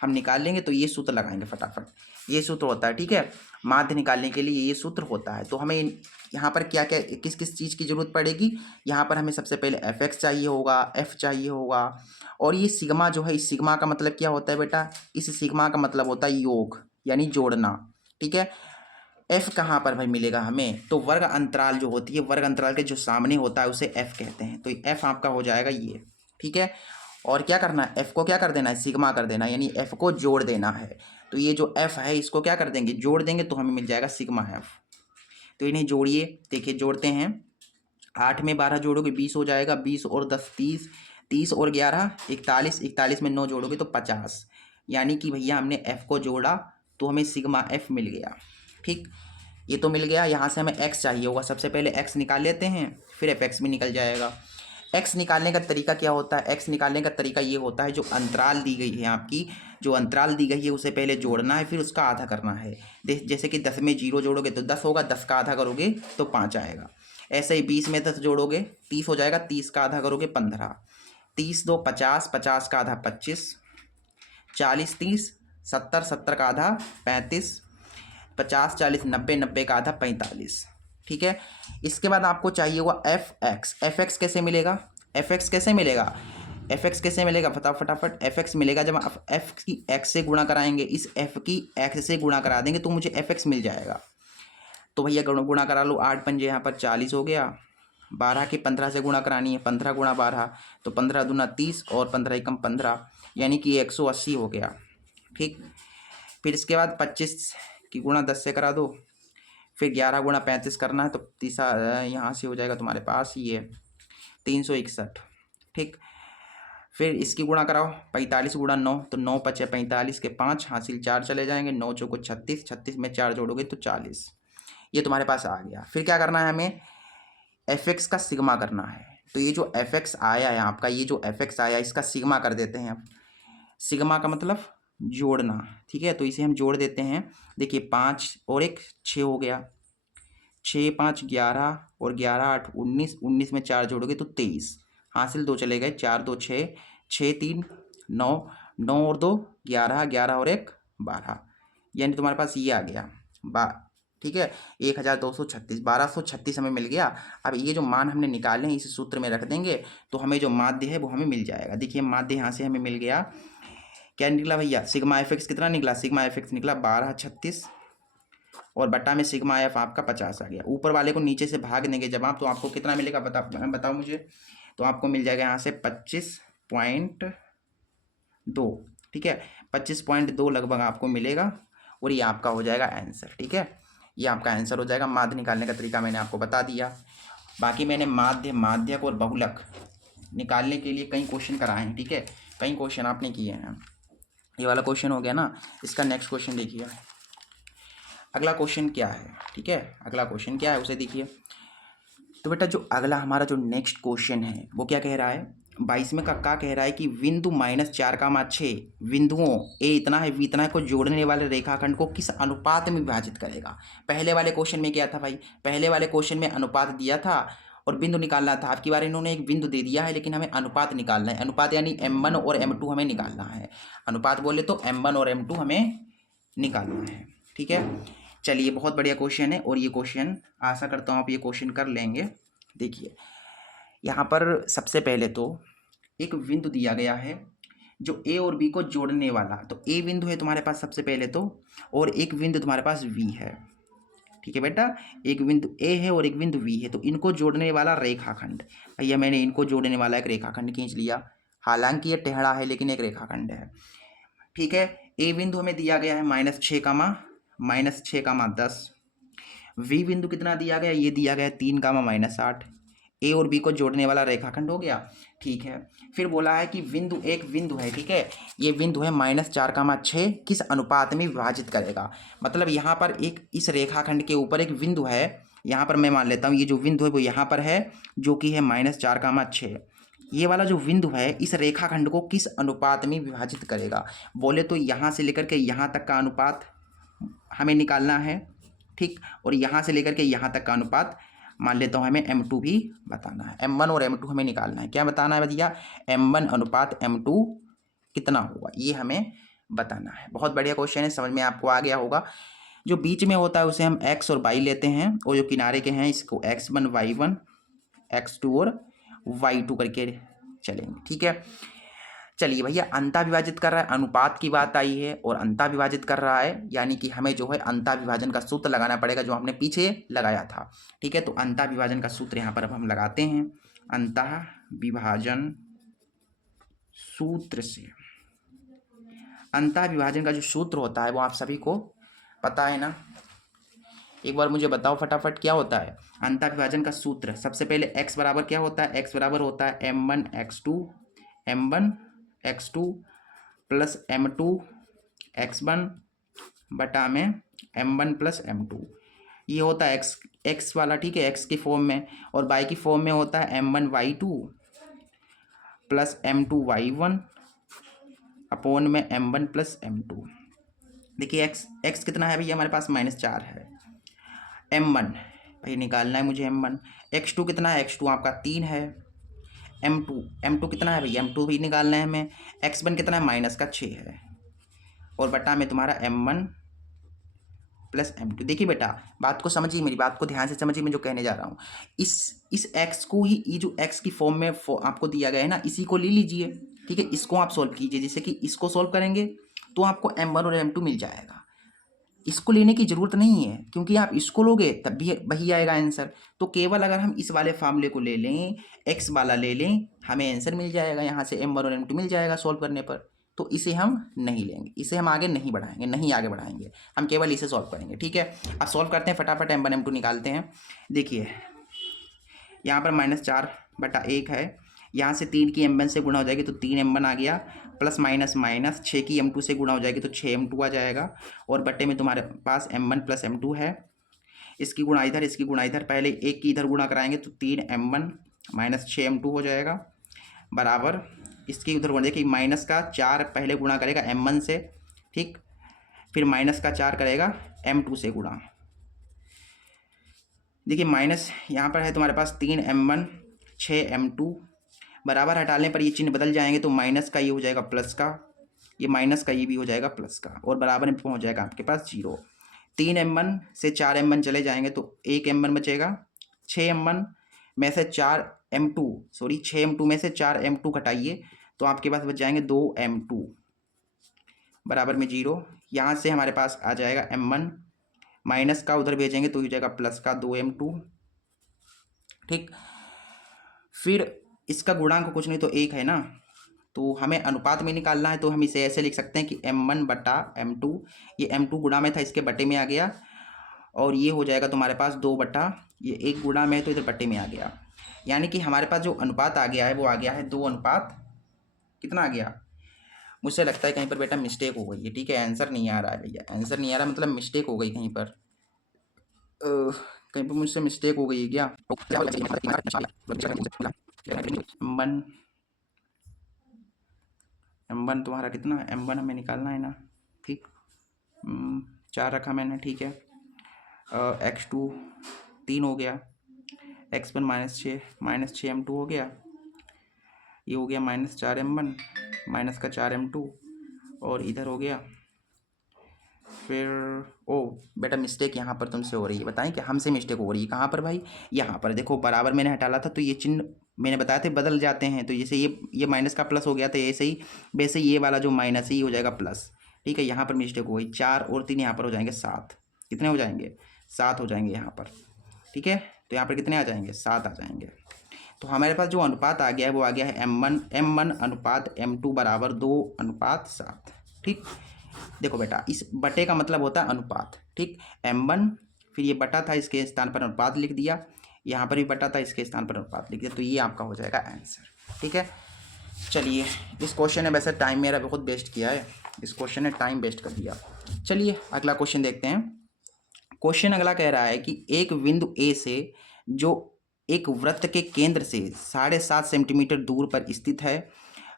हम निकाल लेंगे। तो ये सूत्र लगाएंगे फटाफट। ये सूत्र होता है। ठीक है, माध्य निकालने के लिए ये सूत्र होता है। तो हमें यहाँ पर क्या क्या किस किस चीज़ की जरूरत पड़ेगी। यहाँ पर हमें सबसे पहले एफ एक्स चाहिए होगा, एफ चाहिए होगा। और ये सिग्मा जो है, इस सिग्मा का मतलब क्या होता है बेटा। इस सिग्मा का मतलब होता है योग, यानी जोड़ना। ठीक है, एफ कहाँ पर भाई मिलेगा हमें, तो वर्ग अंतराल जो होती है, वर्ग अंतराल के जो सामने होता है उसे एफ कहते हैं। तो एफ आपका हो जाएगा ये। ठीक है, और क्या करना है, एफ को क्या कर देना है, सिग्मा कर देना है, यानी एफ को जोड़ देना है। तो ये जो एफ है इसको क्या कर देंगे, जोड़ देंगे, तो हमें मिल जाएगा सिग्मा एफ। तो इन्हें जोड़िए, देखिए जोड़ते हैं। 8 में 12 जोड़ोगे 20 हो जाएगा, 20 और 10 30, 30 और 11 41, 41 में 9 जोड़ोगे तो 50। यानी कि भैया हमने एफ को जोड़ा तो हमें सिग्मा एफ मिल गया। ठीक, ये तो मिल गया। यहाँ से हमें एक्स चाहिए होगा, सबसे पहले एक्स निकाल लेते हैं, फिर एफ एक्स भी निकल जाएगा। एक्स निकालने का तरीका क्या होता है, एक्स निकालने का तरीका ये होता है, जो अंतराल दी गई है आपकी, जो अंतराल दी गई है उसे पहले जोड़ना है, फिर उसका आधा करना है। जैसे कि 10 में 0 जोड़ोगे तो 10 होगा, 10 का आधा करोगे तो 5 आएगा। ऐसे ही 20 में 10 जोड़ोगे 30 हो जाएगा, 30 का आधा करोगे 15, 30 2 50, 50 का आधा 25, 40 30, 70, 70 का आधा 35, 50 40 90, 90 का आधा 45। ठीक है, इसके बाद आपको चाहिए होगा एफ एक्स। एफ एक्स कैसे मिलेगा, एफ एक्स कैसे मिलेगा, एफ एक्स कैसे मिलेगा बताओ फटाफट। एफ एक्स मिलेगा जब आप एफ की एक्स से गुणा कराएंगे, इस एफ की एक्स से गुणा करा देंगे तो मुझे एफ एक्स मिल जाएगा। तो भैया गुणा करा लो, 8 पंजे यहाँ पर 40 हो गया, 12 की 15 से गुणा करानी है, 15 गुणा 12 तो 15 दूना 30 और 15 एकम 15, यानी कि 180 हो गया। ठीक, फिर इसके बाद 25 की गुणा 10 से करा दो, फिर 11 गुणा 35 करना है, तो तीसरा यहाँ से हो जाएगा तुम्हारे पास ये 361। ठीक, फिर इसकी गुणा कराओ, 45 गुणा 9 तो 9 पचे 45 के 5 हासिल 4 चले जाएंगे, 9 चौको 36, 36 में 4 जोड़ोगे तो 40। ये तुम्हारे पास आ गया। फिर क्या करना है, हमें एफ एक्स का सिग्मा करना है। तो ये जो एफ एक्स आया है आपका, ये जो एफ एक्स आया इसका सिग्मा कर देते हैं। सिग्मा का मतलब जोड़ना। ठीक है, तो इसे हम जोड़ देते हैं। देखिए 5 और 1 6 हो गया, 6 5 11 और 11 8 19, 19 में 4 जोड़ोगे तो 23, हासिल 2 चले गए, 4 2 6, 6 3 9, 9 और 2 11, 11 और 1 12, यानी तुम्हारे पास ये आ गया ठीक है 1236, 1236 हमें मिल गया। अब ये जो मान हमने निकाले हैं इस सूत्र में रख देंगे तो हमें जो माध्य है वो हमें मिल जाएगा। देखिए माध्य यहाँ से हमें मिल गया, क्या निकला भैया, सिग्मा एफ एक्स कितना निकला, सिग्मा एफ एक्स निकला 1236 और बट्टा में सिग्मा एफ आपका 50 आ गया। ऊपर वाले को नीचे से भाग देंगे जब आप, तो आपको कितना मिलेगा बताओ मुझे। तो आपको मिल जाएगा यहाँ से 25.2। ठीक है, 25.2 लगभग आपको मिलेगा और ये आपका हो जाएगा आंसर। ठीक है, ये आपका आंसर हो जाएगा। माध्य निकालने का तरीका मैंने आपको बता दिया। बाकी मैंने माध्य, माध्यक और बहुलक निकालने के लिए कई क्वेश्चन कराए हैं। ठीक है, कई क्वेश्चन आपने किए हैं। ये वाला क्वेश्चन हो गया ना, इसका नेक्स्ट क्वेश्चन देखिए। अगला क्वेश्चन क्या है, ठीक है, अगला क्वेश्चन क्या है उसे देखिए। तो बेटा जो अगला हमारा जो नेक्स्ट क्वेश्चन है वो क्या कह रहा है, 22 में का कह रहा है कि बिंदु -4,6 बिंदुओं ए इतना है बी इतना है को जोड़ने वाले रेखाखंड को किस अनुपात में विभाजित करेगा। पहले वाले क्वेश्चन में क्या था भाई, पहले वाले क्वेश्चन में अनुपात दिया था और बिंदु निकालना था। आपकी बार इन्होंने एक बिंदु दे दिया है लेकिन हमें अनुपात निकालना है। अनुपात यानी m1 और m2 हमें निकालना है। अनुपात बोले तो m1 और m2 हमें निकालना है। ठीक है, चलिए बहुत बढ़िया क्वेश्चन है और ये क्वेश्चन आशा करता हूँ आप ये क्वेश्चन कर लेंगे। देखिए यहाँ पर सबसे पहले तो एक बिंदु दिया गया है जो ए और बी को जोड़ने वाला, तो ए बिंदु है तुम्हारे पास सबसे पहले तो, और एक बिंदु तुम्हारे पास बी है। ठीक है बेटा, एक बिंदु ए है और एक बिंदु बी है, तो इनको जोड़ने वाला रेखाखंड, भैया मैंने इनको जोड़ने वाला एक रेखाखंड खींच लिया। हालांकि ये टेढ़ा है लेकिन एक रेखाखंड है। ठीक है, ए बिंदु हमें दिया गया है -6, -10। वी बिंदु कितना दिया गया, ये दिया गया 3, -8। ए और बी को जोड़ने वाला रेखाखंड हो गया। ठीक है, फिर बोला है कि एक बिंदु है, ठीक है, ये बिंदु है -4,6 किस अनुपात में विभाजित करेगा। मतलब यहाँ पर एक इस रेखाखंड के ऊपर एक बिंदु है, यहाँ पर मैं मान लेता हूँ ये जो बिंदु है वो यहाँ पर है, जो कि है -4,6। ये वाला जो बिंदु है इस रेखाखंड को किस अनुपात में विभाजित करेगा। बोले तो यहाँ से लेकर के यहाँ तक का अनुपात हमें निकालना है, ठीक, और यहाँ से लेकर के यहाँ तक का अनुपात मान लेता हूँ हमें M2 भी बताना है। M1 और M2 हमें निकालना है। क्या बताना है भैया, M1 अनुपात M2 कितना होगा, ये हमें बताना है। बहुत बढ़िया क्वेश्चन है, समझ में आपको आ गया होगा। जो बीच में होता है उसे हम x और y लेते हैं, और जो किनारे के हैं इसको x1 y1 x2 और y2 करके चलेंगे। ठीक है, चलिए भैया, अंता विभाजित कर रहा है, अनुपात की बात आई है और अंता विभाजित कर रहा है, यानी कि हमें जो है अंता विभाजन का सूत्र लगाना पड़ेगा जो हमने पीछे लगाया था। ठीक है, तो अंता विभाजन का सूत्र यहाँ पर अब हम लगाते हैं। अंता विभाजन सूत्र से, अंता विभाजन का जो सूत्र होता है वो आप सभी को पता है ना, एक बार मुझे बताओ फटाफट क्या होता है अंता विभाजन का सूत्र। सबसे पहले x बराबर क्या होता है, x बराबर होता है m1 x2 plus m2 x1 बटा में m1 प्लस m2, ये होता है x वाला, ठीक है, x की फॉर्म में, और y की फॉर्म में होता है m1 y2 plus m2 y1 upon में m1 प्लस m2। देखिए x कितना है भैया, हमारे पास -4 है। m1 भाई निकालना है मुझे, m1 x2 कितना है, x2 आपका 3 है। m2 कितना है भैया, m2 भी निकालना है हमें। x1 कितना है, -6 है, और बटा में तुम्हारा m1 प्लस m2। देखिए बेटा, बात को समझिए, मेरी बात को ध्यान से समझिए, मैं जो कहने जा रहा हूँ। इस x को ही, ये जो x की फॉर्म में आपको दिया गया है ना, इसी को ले लीजिए। ठीक है, इसको आप सोल्व कीजिए, जैसे कि इसको सोल्व करेंगे तो आपको m1 और m2 मिल जाएगा। इसको लेने की ज़रूरत नहीं है, क्योंकि आप इसको लोगे तब भी वही आएगा आंसर। तो केवल अगर हम इस वाले फार्मूले को ले लें, x वाला ले लें, हमें आंसर मिल जाएगा, यहाँ से m1 और m2 मिल जाएगा सोल्व करने पर। तो इसे हम नहीं लेंगे, इसे हम आगे नहीं बढ़ाएंगे, नहीं आगे बढ़ाएंगे, हम केवल इसे सॉल्व करेंगे। ठीक है, अब सॉल्व करते हैं, फटाफट m1 m2 निकालते हैं। देखिए यहाँ पर -4/1 है, यहाँ से 3 की m1 से गुणा हो जाएगी तो 3m1 आ गया, प्लस माइनस 6 की m2 से गुणा हो जाएगी तो 6m2 आ जाएगा, और बट्टे में तुम्हारे पास m1 प्लस m2 है। इसकी गुणा इधर, इसकी गुणा इधर, पहले एक की इधर गुणा कराएंगे तो 3m1 माइनस 6m2 हो जाएगा, बराबर इसकी उधर गुणा। देखिए माइनस का 4 पहले गुणा करेगा m1 से, ठीक, फिर माइनस का 4 करेगा m2 से गुणा। देखिए माइनस यहाँ पर है तुम्हारे पास 3m1 6m2, बराबर हटाने पर ये चिन्ह बदल जाएंगे, तो माइनस का ये हो जाएगा प्लस का, ये माइनस का ये भी हो जाएगा प्लस का, और बराबर में पहुंच जाएगा आपके पास 0। 3m1 से 4m1 चले जाएंगे तो 1m1 बचेगा। 6m1 में से 6m2 में से 4m2 घटाइए तो आपके पास बच जाएंगे 2m2, बराबर में 0। यहाँ से हमारे पास आ जाएगा m1, माइनस का उधर भेजेंगे तो हो जाएगा प्लस का 2m2, ठीक। फिर इसका गुणांक कुछ नहीं तो 1 है ना, तो हमें अनुपात में निकालना है, तो हम इसे ऐसे लिख सकते हैं कि m1 बटा m2, ये m2 गुणा में था, इसके बटे में आ गया, और ये हो जाएगा तुम्हारे पास 2 बटा, ये 1 गुणा में है तो इधर बटे में आ गया। यानी कि हमारे पास जो अनुपात आ गया है वो आ गया है 2 अनुपात कितना आ गया। मुझे लगता है कहीं पर बेटा मिस्टेक हो गई है, ठीक है, आंसर नहीं आ रहा है भैया, आंसर नहीं आ रहा, मतलब मिस्टेक हो गई कहीं पर, कहीं पर मुझसे मिस्टेक हो गई है क्या। m1 तुम्हारा कितना, m1 हमें निकालना है ना, ठीक, 4 रखा मैंने, ठीक है। x2 3 हो गया, x1 -6 हो गया, ये हो गया -4m1 माइनस का 4m2, और इधर हो गया। फिर ओ बेटा मिस्टेक यहाँ पर तुमसे हो रही है, बताएं कि हमसे मिस्टेक हो रही है कहाँ पर भाई, यहाँ पर देखो, बराबर मैंने हटाला था तो ये चिन्ह मैंने बताया थे बदल जाते हैं, तो जैसे ये माइनस का प्लस हो गया था, ऐसे ही वैसे ये वाला जो माइनस है ये हो जाएगा प्लस, ठीक है। यहाँ पर मिस्टेक हो गई, 4 और 3 यहाँ पर हो जाएंगे 7, कितने हो जाएंगे, 7 हो जाएंगे यहाँ पर, ठीक है। तो यहाँ पर कितने आ जाएंगे, 7 आ जाएंगे। तो हमारे पास जो अनुपात आ गया है वो आ गया है m1 अनुपात m2 बराबर 2:7, ठीक। देखो बेटा, इस बटे का मतलब होता है अनुपात, ठीक, m1 फिर ये बटा था, इसके स्थान पर अनुपात लिख दिया, यहाँ पर भी बटा था, इसके स्थान पर अनुपात लिख दिया, तो ये आपका हो जाएगा आंसर। ठीक है, चलिए इस क्वेश्चन ने वैसे टाइम मेरा बहुत वेस्ट किया है, इस क्वेश्चन ने टाइम वेस्ट कर दिया। चलिए अगला क्वेश्चन देखते हैं। क्वेश्चन अगला कह रहा है कि एक बिंदु ए से जो एक वृत्त के केंद्र से 7.5 सेंटीमीटर दूर पर स्थित है,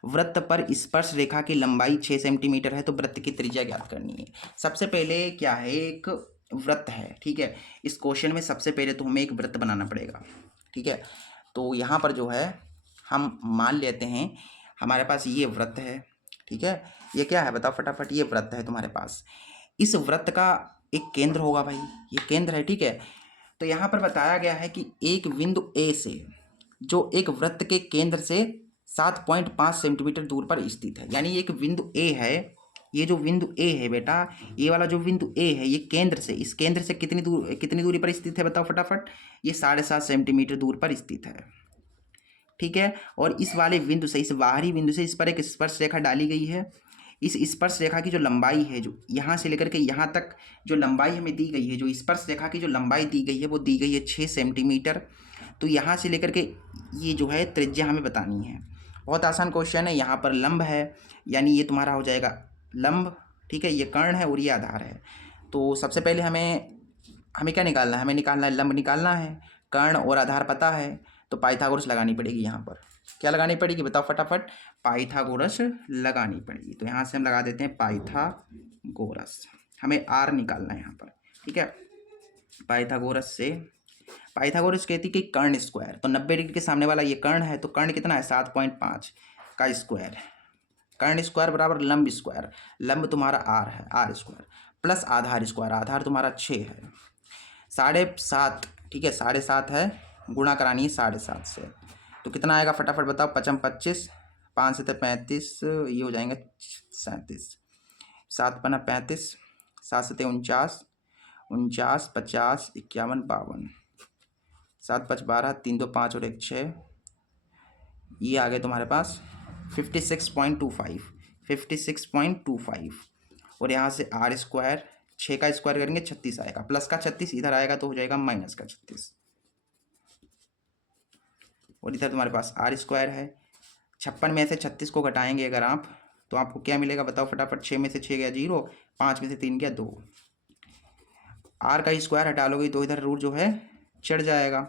वृत्त पर स्पर्श रेखा की लंबाई 6 सेंटीमीटर है, तो वृत्त की त्रिज्या ज्ञात करनी है। सबसे पहले क्या है, एक वृत्त है, ठीक है। इस क्वेश्चन में सबसे पहले तो हमें एक वृत्त बनाना पड़ेगा, ठीक है। तो यहाँ पर जो है हम मान लेते हैं हमारे पास ये वृत्त है, ठीक है। ये क्या है बताओ फटाफट, ये वृत्त है तुम्हारे पास। इस वृत्त का एक केंद्र होगा भाई, ये केंद्र है, ठीक है। तो यहाँ पर बताया गया है कि एक बिंदु ए से जो एक वृत्त के केंद्र से 7.5 सेंटीमीटर दूर पर स्थित है, यानी एक बिंदु ए है, ये जो बिंदु ए है बेटा, ये वाला जो बिंदु ए है, ये केंद्र से, इस केंद्र से कितनी दूरी पर स्थित है बताओ फटाफट, ये 7.5 सेंटीमीटर दूर पर स्थित है, ठीक है। और इस वाले बिंदु से, इस बाहरी बिंदु से इस पर एक स्पर्श रेखा डाली गई है। इस स्पर्श रेखा की जो लंबाई है, जो यहाँ से लेकर के यहाँ तक जो लंबाई हमें दी गई है, जो स्पर्श रेखा की जो लंबाई दी गई है वो दी गई है 6 सेंटीमीटर। तो यहाँ से लेकर के ये जो है त्रिज्या हमें बतानी है। बहुत आसान क्वेश्चन है। यहाँ पर लंब है, यानी ये तुम्हारा हो जाएगा लंब, ठीक है। ये कर्ण है और ये आधार है। तो सबसे पहले हमें क्या निकालना है, हमें निकालना है लंब निकालना है, कर्ण और आधार पता है, तो पाइथागोरस लगानी पड़ेगी। यहाँ पर क्या लगानी पड़ेगी बताओ फटाफट, पाइथागोरस लगानी पड़ेगी। तो यहाँ से हम लगा देते हैं पाइथागोरस, हमें आर निकालना है यहाँ पर, ठीक है। पाइथागोरस से, पाइथागोरस कहती कि कर्ण स्क्वायर, तो 90 डिग्री के सामने वाला ये कर्ण है, तो कर्ण कितना है 7.5 का स्क्वायर, कर्ण स्क्वायर बराबर लंब स्क्वायर, लंब तुम्हारा आर है, आर स्क्वायर प्लस आधार स्क्वायर, आधार तुम्हारा 6 है, 7.5, ठीक है, 7.5 है, गुणा करानी है 7.5 से, तो कितना आएगा फटाफट बताओ, 55 25, 5 से 35, ये हो जाएंगे 37, 7 पना 35, 7 से 49, 49 50 51 52, 7 5 12, 3 2 5 और 1 6, ये आ गए तुम्हारे पास 56.25, 56.25। और यहाँ से आर स्क्वायर, 6 का स्क्वायर करेंगे 36 आएगा, प्लस का 36 इधर आएगा तो हो जाएगा माइनस का 36, और इधर तुम्हारे पास आर स्क्वायर है। 56 में से 36 को घटाएंगे अगर आप, तो आपको क्या मिलेगा बताओ फटाफट, 6 में से 6 गया 0, 5 में से 3 गया 2, आर का स्क्वायर हटा लोगे तो इधर रूट जो है चढ़ जाएगा,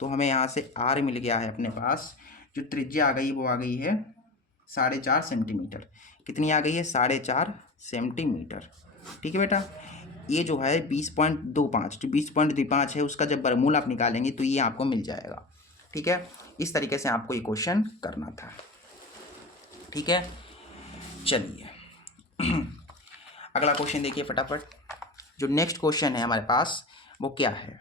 तो हमें यहाँ से आर मिल गया है अपने पास, जो त्रिज्या आ गई वो आ गई है 4.5 सेंटीमीटर। कितनी आ गई है 4.5 सेंटीमीटर, ठीक है बेटा। ये जो है 20.25, जो 20.25 है उसका जब वर्गमूल आप निकालेंगे तो ये आपको मिल जाएगा, ठीक है। इस तरीके से आपको ये क्वेश्चन करना था, ठीक है। चलिए अगला क्वेश्चन देखिए फटाफट। जो नेक्स्ट क्वेश्चन है हमारे पास वो क्या है,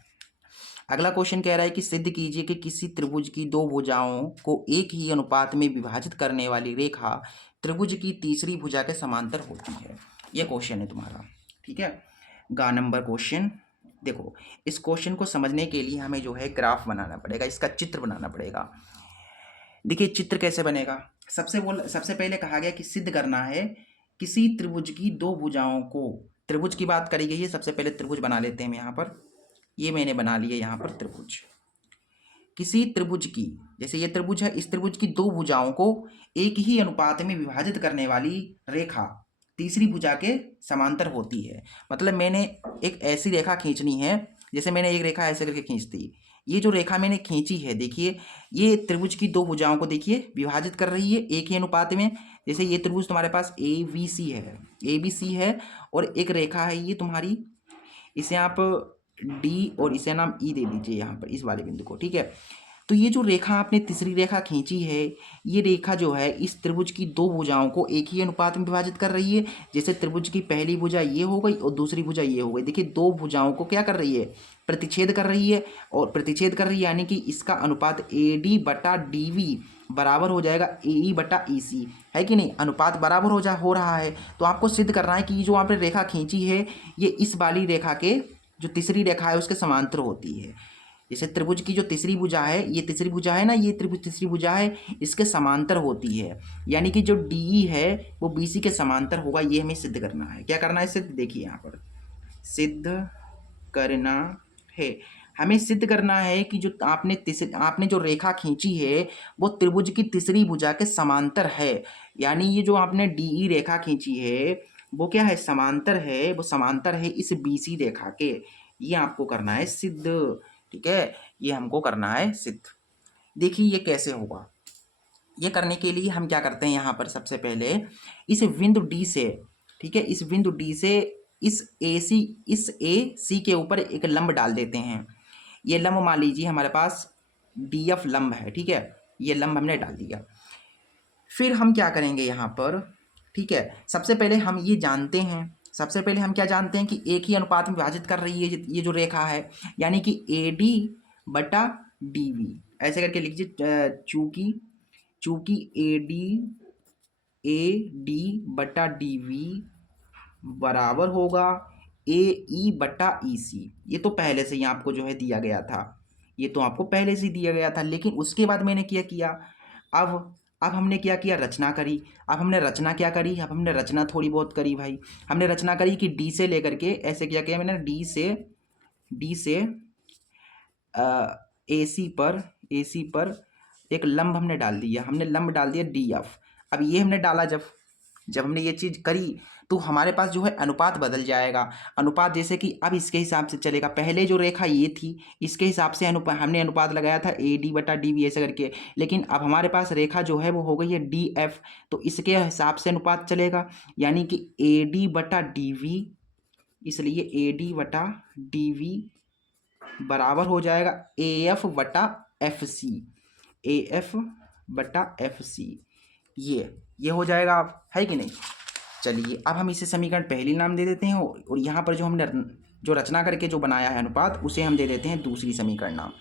अगला क्वेश्चन कह रहा है कि सिद्ध कीजिए कि किसी त्रिभुज की दो भुजाओं को एक ही अनुपात में विभाजित करने वाली रेखा त्रिभुज की तीसरी भुजा के समांतर होती है। ये क्वेश्चन है तुम्हारा, ठीक है। गा नंबर क्वेश्चन। देखो इस क्वेश्चन को समझने के लिए हमें जो है ग्राफ बनाना पड़ेगा, इसका चित्र बनाना पड़ेगा। देखिए चित्र कैसे बनेगा, सबसे पहले कहा गया कि सिद्ध करना है किसी त्रिभुज की दो भुजाओं को, त्रिभुज की बात करी गई है। सबसे पहले त्रिभुज बना लेते हैं हम यहाँ पर, ये मैंने बना लिया यहाँ पर त्रिभुज। किसी त्रिभुज की, जैसे ये त्रिभुज है, इस त्रिभुज की दो भुजाओं को एक ही अनुपात में विभाजित करने वाली रेखा तीसरी भुजा के समांतर होती है। मतलब मैंने एक ऐसी रेखा खींचनी है, जैसे मैंने एक रेखा ऐसे करके खींच दी, ये जो रेखा मैंने खींची है देखिए, ये त्रिभुज की दो भुजाओं को देखिए विभाजित कर रही है एक ही अनुपात में। जैसे ये त्रिभुज तुम्हारे पास ABC है, ABC है, और एक रेखा है ये तुम्हारी, इसे आप डी और इसे नाम ई दे दीजिए यहाँ पर, इस वाले बिंदु को, ठीक है। तो ये जो रेखा आपने तीसरी रेखा खींची है, ये रेखा जो है इस त्रिभुज की दो भुजाओं को एक ही अनुपात में विभाजित कर रही है। जैसे त्रिभुज की पहली भुजा ये हो गई और दूसरी भुजा ये हो गई, देखिए दो भुजाओं को क्या कर रही है, प्रतिच्छेद कर रही है, और प्रतिच्छेद कर रही है यानी कि इसका अनुपात AD बटा DV बराबर हो जाएगा AE बटा EC, है कि नहीं। अनुपात बराबर हो रहा है, तो आपको सिद्ध करना है कि जो आपने रेखा खींची है ये इस वाली रेखा के, जो तीसरी रेखा है उसके समांतर होती है। जैसे त्रिभुज की जो तीसरी भुजा है, ये तीसरी भुजा है ना, ये त्रिभुज तीसरी भुजा है, इसके समांतर होती है, यानी कि जो DE है वो BC के समांतर होगा। ये हमें सिद्ध करना है। क्या करना है सिद्ध, देखिए यहाँ पर सिद्ध करना है। हमें सिद्ध करना है कि जो आपने जो रेखा खींची है वो त्रिभुज की तीसरी भुजा के समांतर है। यानी ये जो आपने डीई रेखा खींची है वो क्या है, समांतर है, वो समांतर है इस बीसी रेखा के। ये आपको करना है सिद्ध, ठीक है, ये हमको करना है सिद्ध। देखिए ये कैसे होगा। ये करने के लिए हम क्या करते हैं, यहाँ पर सबसे पहले इस बिंदु डी से, ठीक है, इस बिंदु डी से इस ए सी के ऊपर एक लंब डाल देते हैं। ये लंब मान लीजिए हमारे पास डी एफ लंब है, ठीक है, ये लंब हमने डाल दिया। फिर हम क्या करेंगे यहाँ पर, ठीक है, सबसे पहले हम ये जानते हैं, सबसे पहले हम क्या जानते हैं कि एक ही अनुपात में विभाजित कर रही है ये जो रेखा है, यानी कि ए डी बटा डी वी, ऐसे करके लिखिए। चूंकि ए डी बटा डी वी बराबर होगा ए ई बटा ई सी। ये तो पहले से ही आपको जो है दिया गया था, ये तो आपको पहले से दिया गया था। लेकिन उसके बाद मैंने क्या किया, अब हमने क्या किया, रचना करी। अब हमने रचना क्या करी, अब हमने रचना थोड़ी बहुत करी भाई। हमने रचना करी कि डी से लेकर के ऐसे क्या किया मैंने, डी से ए सी पर एक लंब हमने डाल दिया, हमने लंब डाल दिया डी एफ। अब ये हमने डाला, जब हमने ये चीज़ करी तो हमारे पास जो है अनुपात बदल जाएगा। अनुपात जैसे कि अब इसके हिसाब से चलेगा, पहले जो रेखा ये थी इसके हिसाब से हमने अनुपात लगाया था ए डी बटा डी वी ऐसे करके। लेकिन अब हमारे पास रेखा जो है वो हो गई है डी एफ, तो इसके हिसाब से अनुपात चलेगा, यानी कि ए डी बटा डी वी, इसलिए ए डी बटा डी वी बराबर हो जाएगा ए एफ बटा एफ सी, ए एफ बटा एफ सी। ये हो जाएगा, आप है कि नहीं। चलिए अब हम इसे समीकरण पहली नाम दे देते हैं, और यहाँ पर जो हमने जो रचना करके जो बनाया है अनुपात उसे हम दे देते हैं दूसरी समीकरण नाम।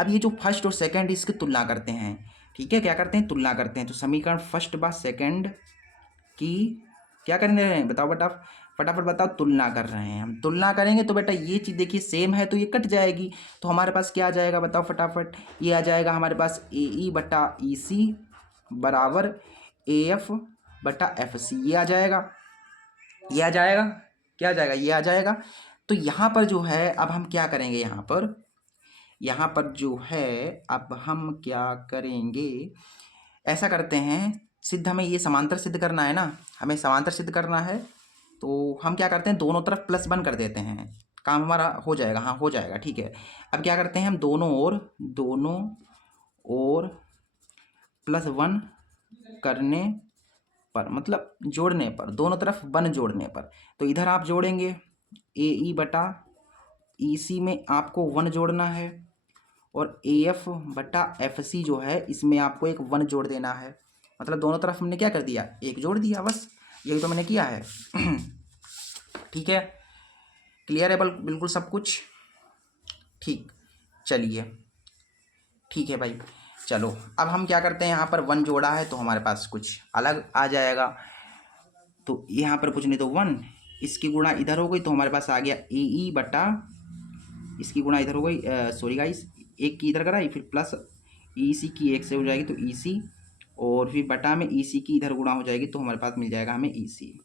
अब ये जो फर्स्ट और सेकंड इसकी तुलना करते हैं, ठीक है, क्या करते हैं, तुलना करते हैं। तो समीकरण फर्स्ट व सेकंड की क्या करने रहे हैं, बताओ बेटा, फटाफट बताओ, तुलना कर रहे हैं हम। तुलना करेंगे तो बेटा ये चीज़ देखिए सेम है तो ये कट जाएगी, तो हमारे पास क्या आ जाएगा बताओ फटाफट, ये आ जाएगा हमारे पास ए ई बटा ई सी बराबर ए एफ बटा एफ सी। ये आ जाएगा, क्या आ जाएगा, ये आ जाएगा। तो यहाँ पर जो है अब हम क्या करेंगे, यहाँ पर जो है अब हम क्या करेंगे, ऐसा करते हैं, सिद्ध हमें ये समांतर सिद्ध करना है ना, हमें समांतर सिद्ध करना है, तो हम क्या करते हैं, दोनों तरफ +1 कर देते हैं, काम हमारा हो जाएगा। हाँ हो जाएगा, ठीक है। अब क्या करते हैं हम, दोनों ओर +1 करने पर, मतलब जोड़ने पर, दोनों तरफ 1 जोड़ने पर, तो इधर आप जोड़ेंगे ए ई बटा ई सी में आपको 1 जोड़ना है, और ए एफ बटा एफ सी जो है इसमें आपको एक 1 जोड़ देना है। मतलब दोनों तरफ हमने क्या कर दिया, 1 जोड़ दिया, बस यही तो मैंने किया है। ठीक है, क्लियर है बिल्कुल सब कुछ, ठीक। चलिए ठीक है भाई, चलो अब हम क्या करते हैं, यहाँ पर 1 जोड़ा है तो हमारे पास कुछ अलग आ जाएगा, तो यहाँ पर कुछ नहीं तो 1, इसकी गुणा इधर हो गई तो हमारे पास आ गया ए ई बटा, इसकी गुणा इधर हो गई, सॉरी गाइस, एक की इधर कराई, फिर प्लस ई सी की 1 से हो जाएगी तो ई सी, और फिर बटा में ई सी की इधर गुणा हो जाएगी तो हमारे पास मिल जाएगा हमें ई सी।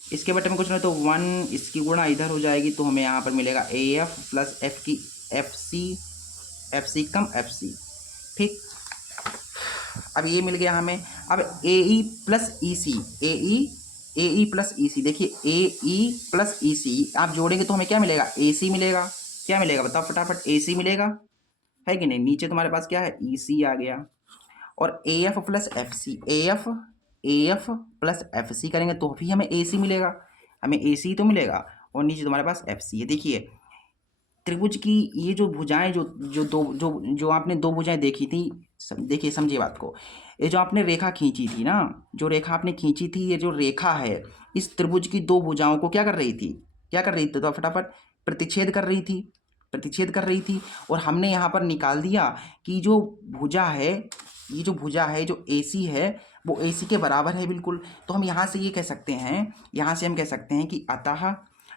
इसके बटे में कुछ नहीं तो 1, इसकी गुणा इधर हो जाएगी तो हमें यहाँ पर मिलेगा ए एफ प्लस एफ की एफ सी कम एफ सी, ठीक। अब ये मिल गया हमें। अब ए ई प्लस ई सी, ए ई प्लस ई सी, देखिए ए ई प्लस ई सी आप जोड़ेंगे तो हमें क्या मिलेगा, ए सी मिलेगा। क्या मिलेगा बताओ फटाफट, ए सी मिलेगा, है कि नहीं। नीचे तुम्हारे पास क्या है, ई सी आ गया, और A F plus F C, A F plus F C करेंगे तो भी हमें ए सी मिलेगा, हमें ए सी तो मिलेगा, और नीचे तुम्हारे पास एफ सी है। देखिए त्रिभुज की ये जो भुजाएं जो आपने 2 भुजाएं देखी थी, देखिए समझिए बात को, ये जो आपने रेखा खींची थी ना, जो रेखा आपने खींची थी, ये जो रेखा है इस त्रिभुज की 2 भुजाओं को क्या कर रही थी, तो फटाफट प्रतिच्छेद कर रही थी। और हमने यहाँ पर निकाल दिया कि जो भुजा है, ये जो भुजा है जो AC है वो AC के बराबर है बिल्कुल। तो हम यहाँ से ये कह सकते हैं, हम कह सकते हैं कि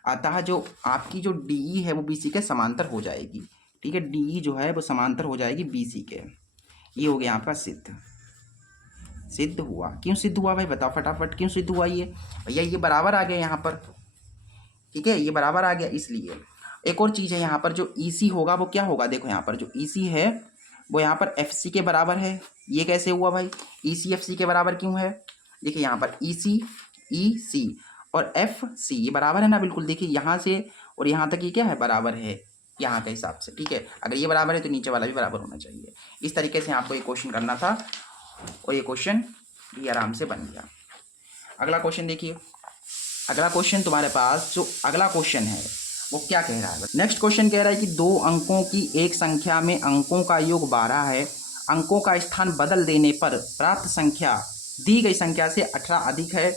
अतः जो आपकी जो DE है वो BC के समांतर हो जाएगी, ठीक है। DE जो है वो समांतर हो जाएगी BC के। ये हो गया आपका सिद्ध हुआ। क्यों सिद्ध हुआ भाई बताओ फटाफट, क्यों सिद्ध हुआ ये भैया, ये बराबर आ गया यहाँ पर, ठीक है, ये बराबर आ गया इसलिए। एक और चीज़ है यहाँ पर, जो ईसी होगा वो क्या होगा, देखो यहाँ पर जो ईसी है वो यहाँ पर एफसी के बराबर है। ये कैसे हुआ भाई, ईसी एफसी के बराबर क्यों है, देखिए यहाँ पर ईसी ईसी और एफ सी ये बराबर है ना, बिल्कुल देखिए यहाँ से और यहाँ तक ये क्या है, बराबर है यहाँ के हिसाब से, ठीक है। अगर ये बराबर है तो नीचे वाला भी बराबर होना चाहिए। इस तरीके से आपको ये क्वेश्चन करना था और ये क्वेश्चन भी आराम से बन गया। अगला क्वेश्चन देखिए, अगला क्वेश्चन तुम्हारे पास जो अगला क्वेश्चन है वो क्या कह रहा है। नेक्स्ट क्वेश्चन कह रहा है कि 2 अंकों की एक संख्या में अंकों का योग 12 है, अंकों का स्थान बदल देने पर प्राप्त संख्या दी गई संख्या से 18 अधिक है,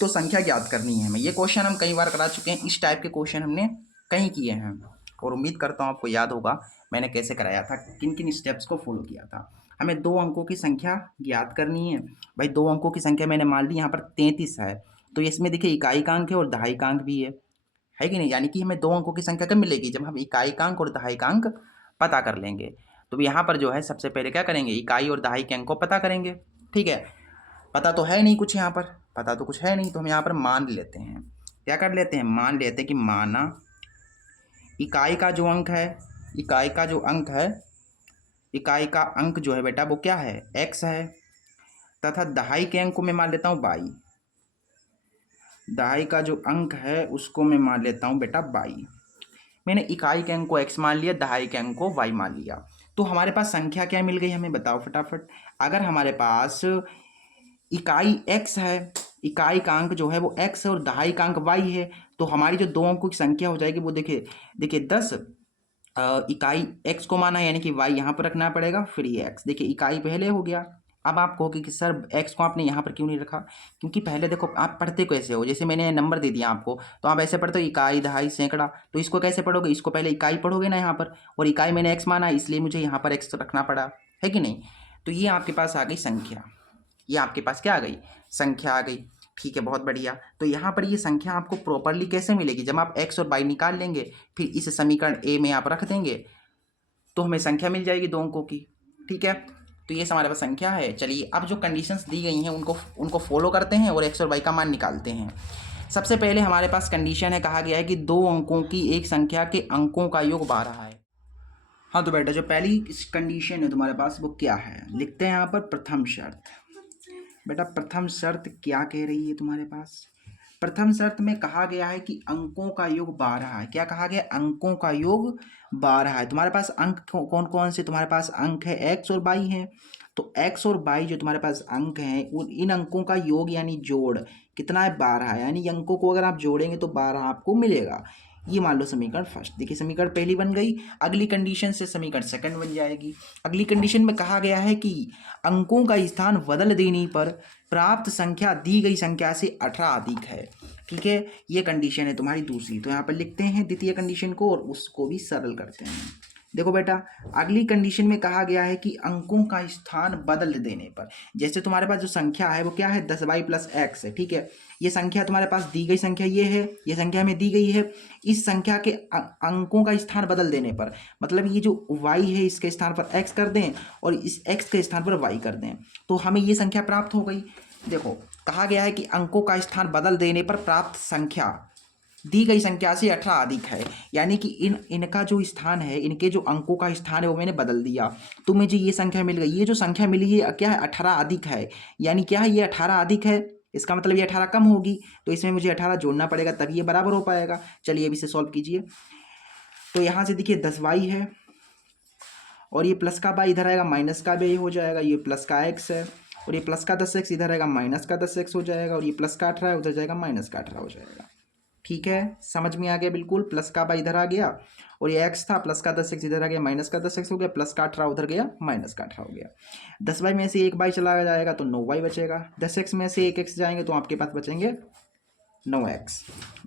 तो संख्या ज्ञात करनी है हमें। ये क्वेश्चन हम कई बार करा चुके हैं, इस टाइप के क्वेश्चन हमने कहीं किए हैं और उम्मीद करता हूँ आपको याद होगा मैंने कैसे कराया था, किन किन स्टेप्स को फॉलो किया था। हमें 2 अंकों की संख्या ज्ञात करनी है भाई। 2 अंकों की संख्या मैंने मान ली यहाँ पर 33 है, तो इसमें देखिए इकाइकांक है और दहाइकांक भी है कि नहीं, यानी कि हमें 2 अंकों की संख्या कब मिलेगी, जब हम इकाइकांक और दहाइकांक पता कर लेंगे। तो यहाँ पर जो है सबसे पहले क्या करेंगे, इकाई और दहाई के अंक को पता करेंगे, ठीक है। पता तो है नहीं कुछ यहाँ पर, पता तो कुछ है नहीं, तो हम यहाँ पर मान लेते हैं। क्या कर लेते हैं, मान लेते हैं कि माना इकाई का जो अंक है, इकाई का जो अंक है, इकाई का अंक जो है बेटा वो क्या है, x है, तथा दहाई के अंक को मैं मान लेता हूँ y। दहाई का जो अंक है उसको मैं मान लेता हूँ बेटा y। मैंने इकाई के अंक को x मान लिया, दहाई के अंक को y मान लिया। तो हमारे पास संख्या क्या मिल गई हमें, बताओ फटाफट। अगर हमारे पास इकाई x है, इकाई का अंक जो है वो x है और दहाई का अंक y है, तो हमारी जो 2 अंकों की संख्या हो जाएगी वो देखिए 10 इकाई x को माना यानी कि y यहाँ पर रखना पड़ेगा, फिर ये x, देखिए इकाई पहले हो गया। अब आप कहोगे कि सर x को आपने यहाँ पर क्यों नहीं रखा, क्योंकि पहले देखो आप पढ़ते कैसे हो, जैसे मैंने नंबर दे दिया आपको तो आप ऐसे पढ़ते हो इकाई दहाई सैकड़ा, तो इसको कैसे पढ़ोगे, इसको पहले इकाई पढ़ोगे ना यहाँ पर, और इकाई मैंने x माना इसलिए मुझे यहाँ पर x रखना पड़ा, है कि नहीं। तो ये आपके पास आ गई संख्या, ये आपके पास क्या आ गई, संख्या आ गई, ठीक है, बहुत बढ़िया। तो यहाँ पर ये संख्या आपको प्रॉपरली कैसे मिलेगी, जब आप x और y निकाल लेंगे फिर इस समीकरण a में आप रख देंगे तो हमें संख्या मिल जाएगी 2 अंकों की, ठीक है। तो ये हमारे पास संख्या है। चलिए अब जो कंडीशंस दी गई हैं उनको फॉलो करते हैं और x और y का मान निकालते हैं। सबसे पहले हमारे पास कंडीशन है, कहा गया है कि 2 अंकों की एक संख्या के अंकों का योग 12 है। हाँ तो बेटा जो पहली कंडीशन है तुम्हारे पास वो क्या है, लिखते हैं यहाँ पर प्रथम शर्त। बेटा प्रथम शर्त क्या कह रही है तुम्हारे पास, प्रथम शर्त में कहा गया है कि अंकों का योग 12 है। क्या कहा गया, अंकों का योग 12 है। तुम्हारे पास अंक कौन कौन से, तुम्हारे पास अंक है x और y है, तो x और y जो तुम्हारे पास अंक हैं उन इन अंकों का योग यानी जोड़ कितना है, 12 है। यानी अंकों को अगर आप जोड़ेंगे तो 12 आपको मिलेगा। ये मान लो समीकरण फर्स्ट, देखिए समीकरण पहली बन गई। अगली कंडीशन से समीकरण सेकंड बन जाएगी। अगली कंडीशन में कहा गया है कि अंकों का स्थान बदल देने पर प्राप्त संख्या दी गई संख्या से 18 अधिक है, ठीक है। ये कंडीशन है तुम्हारी दूसरी। तो यहाँ पर लिखते हैं द्वितीय कंडीशन को और उसको भी सरल करते हैं। देखो बेटा अगली कंडीशन में कहा गया है कि अंकों का स्थान बदल देने पर, जैसे तुम्हारे पास जो संख्या है वो क्या है 10y + x है, ठीक है। ये संख्या तुम्हारे पास दी गई संख्या ये है, ये संख्या में दी गई है। इस संख्या के अंकों का स्थान बदल देने पर, मतलब ये जो y है इसके स्थान पर x कर दें और इस x के स्थान पर y कर दें तो हमें ये संख्या प्राप्त हो गई। देखो कहा गया है कि अंकों का स्थान बदल देने पर प्राप्त संख्या दी गई संख्या से 18 अधिक है, यानी कि इनका जो स्थान है, इनके जो अंकों का स्थान है वो मैंने बदल दिया तो मुझे ये संख्या मिल गई। ये जो संख्या मिली है क्या है, 18 अधिक है। यानी क्या है, ये 18 अधिक है, इसका मतलब ये 18 कम होगी, तो इसमें मुझे 18 जोड़ना पड़ेगा तभी ये बराबर हो पाएगा। चलिए अब इसे सॉल्व कीजिए। तो यहाँ से देखिए 10y है और ये प्लस का y इधर आएगा, माइनस का भी हो जाएगा, ये प्लस का x है और ये प्लस का 10x इधर आएगा, माइनस का 10x हो जाएगा और ये प्लस का 18 है उधर जाएगा, माइनस का 18 हो जाएगा। ठीक है, समझ में आ गया बिल्कुल। प्लस का y इधर आ गया और ये x था, प्लस का 10x इधर आ गया, माइनस का 10x हो गया, प्लस का 18 उधर गया, माइनस का 18 हो गया। 10y में से 1y चला जाएगा तो 9y बचेगा। 10x में से 1x जाएंगे तो आपके पास बचेंगे 9x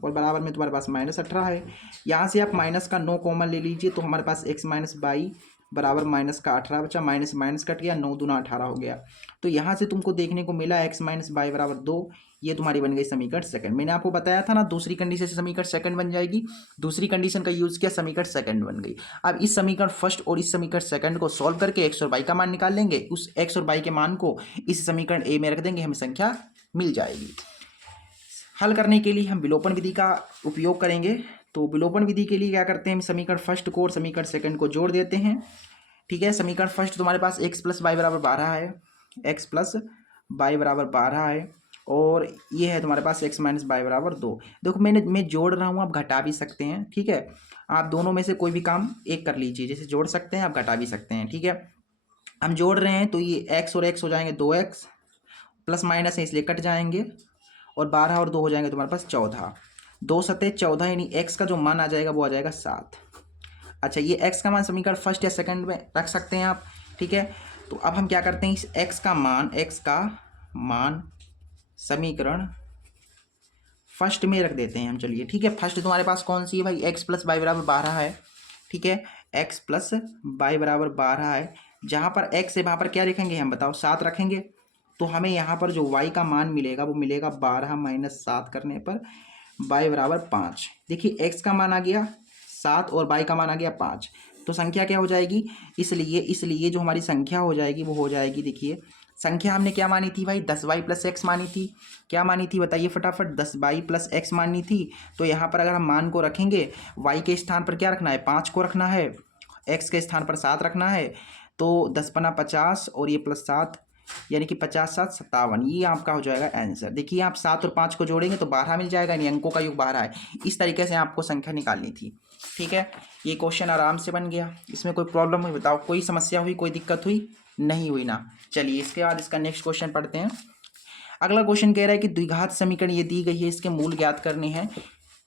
और बराबर में तुम्हारे पास -18 है। यहाँ से आप माइनस का 9 कॉमन ले लीजिए तो हमारे पास x - y बराबर माइनस का 18 बचा, माइनस माइनस कट गया, 9 दूना 18 हो गया। तो यहाँ से तुमको देखने को मिला x - y बराबर 2। ये तुम्हारी बन गई समीकरण सेकंड। मैंने आपको बताया था ना दूसरी कंडीशन से समीकरण सेकंड बन जाएगी, दूसरी कंडीशन का यूज किया, समीकरण सेकंड बन गई। अब इस समीकरण फर्स्ट और इस समीकरण सेकंड को सॉल्व करके x और y का मान निकाल लेंगे, उस x और y के मान को इस समीकरण a में रख देंगे, हमें संख्या मिल जाएगी। हल करने के लिए हम विलोपन विधि का उपयोग करेंगे। तो विलोपन विधि के लिए क्या करते हैं, हम समीकरण फर्स्ट को और समीकरण सेकंड को जोड़ देते हैं। ठीक है, समीकरण फर्स्ट तुम्हारे पास एक्स प्लस वाई बराबर 12 है, एक्स प्लस वाई बराबर 12 है, और ये है तुम्हारे पास एक्स माइनस वाई बराबर 2। देखो मैं जोड़ रहा हूँ, आप घटा भी सकते हैं। ठीक है, आप दोनों में से कोई भी काम एक कर लीजिए, जैसे जोड़ सकते हैं आप घटा भी सकते हैं। ठीक है, हम जोड़ रहे हैं तो ये एक्स और एक्स हो जाएंगे 2x, प्लस माइनस है इसलिए कट जाएंगे, और 12 और 2 हो जाएंगे तुम्हारे पास 14, 2 सत्ते 14, यानी एक्स का जो मान आ जाएगा वो आ जाएगा 7। अच्छा, ये एक्स का मान समीकरण फर्स्ट या सेकंड में रख सकते हैं आप। ठीक है, तो अब हम क्या करते हैं, इस एक्स का मान समीकरण फर्स्ट में रख देते हैं हम। चलिए ठीक है, फर्स्ट तुम्हारे पास कौन सी है भाई, एक्स प्लस वाई बराबर 12 है। ठीक है, एक्स प्लस वाई बराबर 12 है, जहाँ पर एक्स है वहाँ पर क्या रखेंगे हम, बताओ 7 रखेंगे। तो हमें यहाँ पर जो y का मान मिलेगा वो मिलेगा 12 माइनस 7 करने पर y बराबर 5। देखिए x का मान आ गया 7 और y का मान आ गया 5, तो संख्या क्या हो जाएगी, इसलिए जो हमारी संख्या हो जाएगी वो हो जाएगी, देखिए संख्या हमने क्या मानी थी भाई, 10y प्लस एक्स मानी थी। क्या मानी थी बताइए फटाफट, 10y प्लस एक्स मानी थी। तो यहाँ पर अगर हम मान को रखेंगे, y के स्थान पर क्या रखना है, 5 को रखना है, x के स्थान पर 7 रखना है, तो 10 पना 50 और ये प्लस 7, यानी कि 50 7 57, ये आपका हो जाएगा आंसर। देखिए आप 7 और 5 को जोड़ेंगे तो 12 मिल जाएगा, यानी अंकों का योग 12 है। इस तरीके से आपको संख्या निकालनी थी। ठीक है, ये क्वेश्चन आराम से बन गया। इसमें कोई प्रॉब्लम हुई बताओ, कोई समस्या हुई, कोई दिक्कत हुई, नहीं हुई ना। चलिए इसके बाद इसका नेक्स्ट क्वेश्चन पढ़ते हैं। अगला क्वेश्चन कह रहा है कि द्विघात समीकरण ये दी गई है, इसके मूल ज्ञात करने हैं।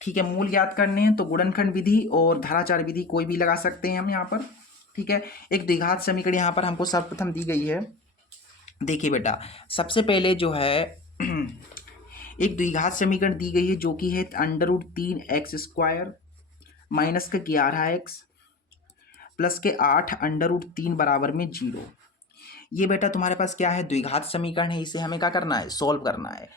ठीक है, मूल ज्ञात करने हैं तो गुणनखंड विधि और धाराचार विधि कोई भी लगा सकते हैं हम यहाँ पर। ठीक है, एक द्विघात समीकरण यहाँ पर हमको सर्वप्रथम दी गई है। देखिए बेटा, सबसे पहले जो है एक द्विघात समीकरण दी गई है जो कि है √3x² माइनस का 11x प्लस के 8 √3 बराबर में 0। ये बेटा तुम्हारे पास क्या है, द्विघात समीकरण है, इसे हमें क्या करना है, सॉल्व करना है।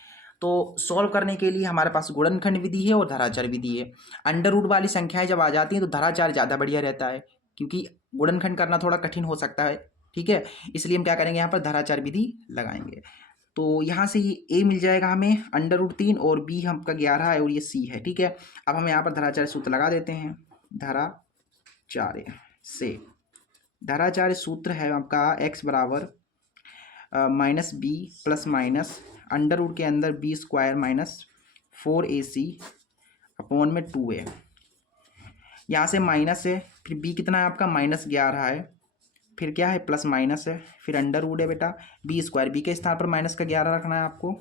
तो सॉल्व करने के लिए हमारे पास गुणनखंड विधि है और धाराचार विधि है। अंडर रूट वाली संख्याएं जब आ जाती हैं तो धाराचार ज़्यादा बढ़िया रहता है, क्योंकि गुणनखंड करना थोड़ा कठिन हो सकता है। ठीक है, इसलिए हम क्या करेंगे, यहाँ पर धाराचार विधि लगाएंगे। तो यहाँ से ये a मिल जाएगा हमें √3 और b हमका 11 है और ये c है। ठीक है, अब हम यहाँ पर धाराचार सूत्र लगा देते हैं। धाराचार सूत्र है आपका x बराबर -b plus minus under root के अंदर b² माइनस 4ac अपॉन में 2a। यहाँ से माइनस है, फिर b कितना है आपका -11 है, फिर क्या है प्लस माइनस है, फिर अंडर रूट है बेटा b², b के स्थान पर माइनस का 11 रखना है आपको,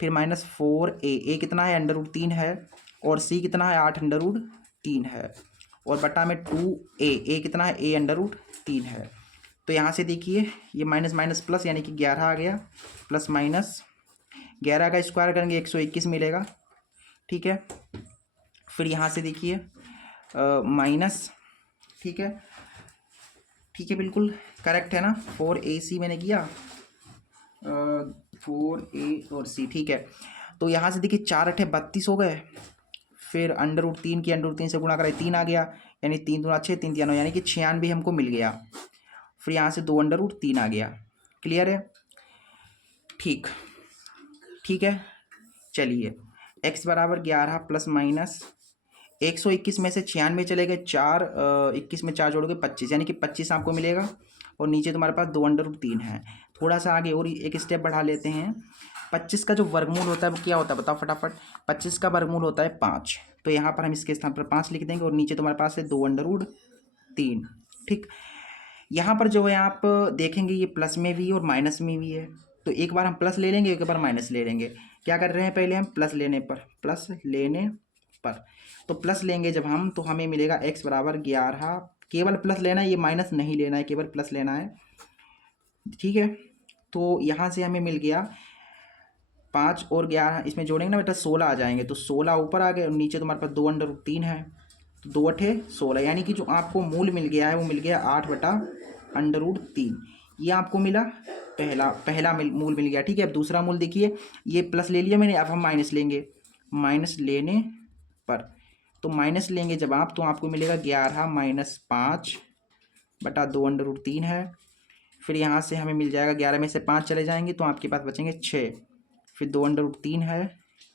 फिर -4a कितना है √3 है, और c कितना है 8 √3 है, और बटा में 2a कितना है a√3 है। तो यहाँ से देखिए ये माइनस माइनस प्लस, यानी कि 11 आ गया, प्लस माइनस 11 का स्क्वायर करेंगे 121 मिलेगा। ठीक है, फिर यहाँ से देखिए माइनस, ठीक है, ठीक है बिल्कुल करेक्ट है ना, 4ac मैंने किया, 4a और c। ठीक है, तो यहाँ से देखिए 4 8 32 हो गए, फिर √3 की √3 से गुणा कराए 3 आ गया, यानी 3 दूना 6 3 3 9, यानी कि 96 हमको मिल गया। फिर यहाँ से 2 √3 आ गया। क्लियर है, ठीक है। चलिए x बराबर 11 प्लस माइनस 121 में से 96 चले गए, 21 में 4 जोड़ोगे 25, यानी कि 25 आपको मिलेगा, और नीचे तुम्हारे पास 2 √3 है। थोड़ा सा आगे और एक स्टेप बढ़ा लेते हैं। 25 का जो वर्गमूल होता है वो क्या होता है बताओ फटाफट, 25 का वर्गमूल होता है 5, तो यहाँ पर हम इसके स्थान पर 5 लिख देंगे, और नीचे तुम्हारे पास है 2 √3। ठीक, यहाँ पर जो है आप देखेंगे ये प्लस में भी और माइनस में भी है, तो एक बार हम प्लस ले लेंगे, एक बार माइनस ले लेंगे। क्या कर रहे हैं, पहले हम प्लस लेने पर तो प्लस लेंगे जब हम, तो हमें मिलेगा x बराबर 11, केवल प्लस लेना है, ये माइनस नहीं लेना है, केवल प्लस लेना है। ठीक है, तो यहाँ से हमें मिल गया 5 और 11 इसमें जोड़ेंगे ना बेटा 16 आ जाएंगे, तो 16 ऊपर आ गए, और नीचे तुम्हारे पास 2 √3 है, तो 2 8 16, यानी कि जो आपको मूल मिल गया है वो मिल गया 8 बटा √3। ये आपको मिला पहला मूल मिल गया। ठीक है, अब दूसरा मूल देखिए, ये प्लस ले लिया मैंने, अब हम माइनस लेंगे, माइनस लेने पर तो माइनस लेंगे जब आप, तो आपको मिलेगा 11 माइनस 5 बटा 2 √3 है। फिर यहाँ से हमें मिल जाएगा 11 में से 5 चले जाएंगे तो आपके पास बचेंगे 6, फिर 2 √3 है,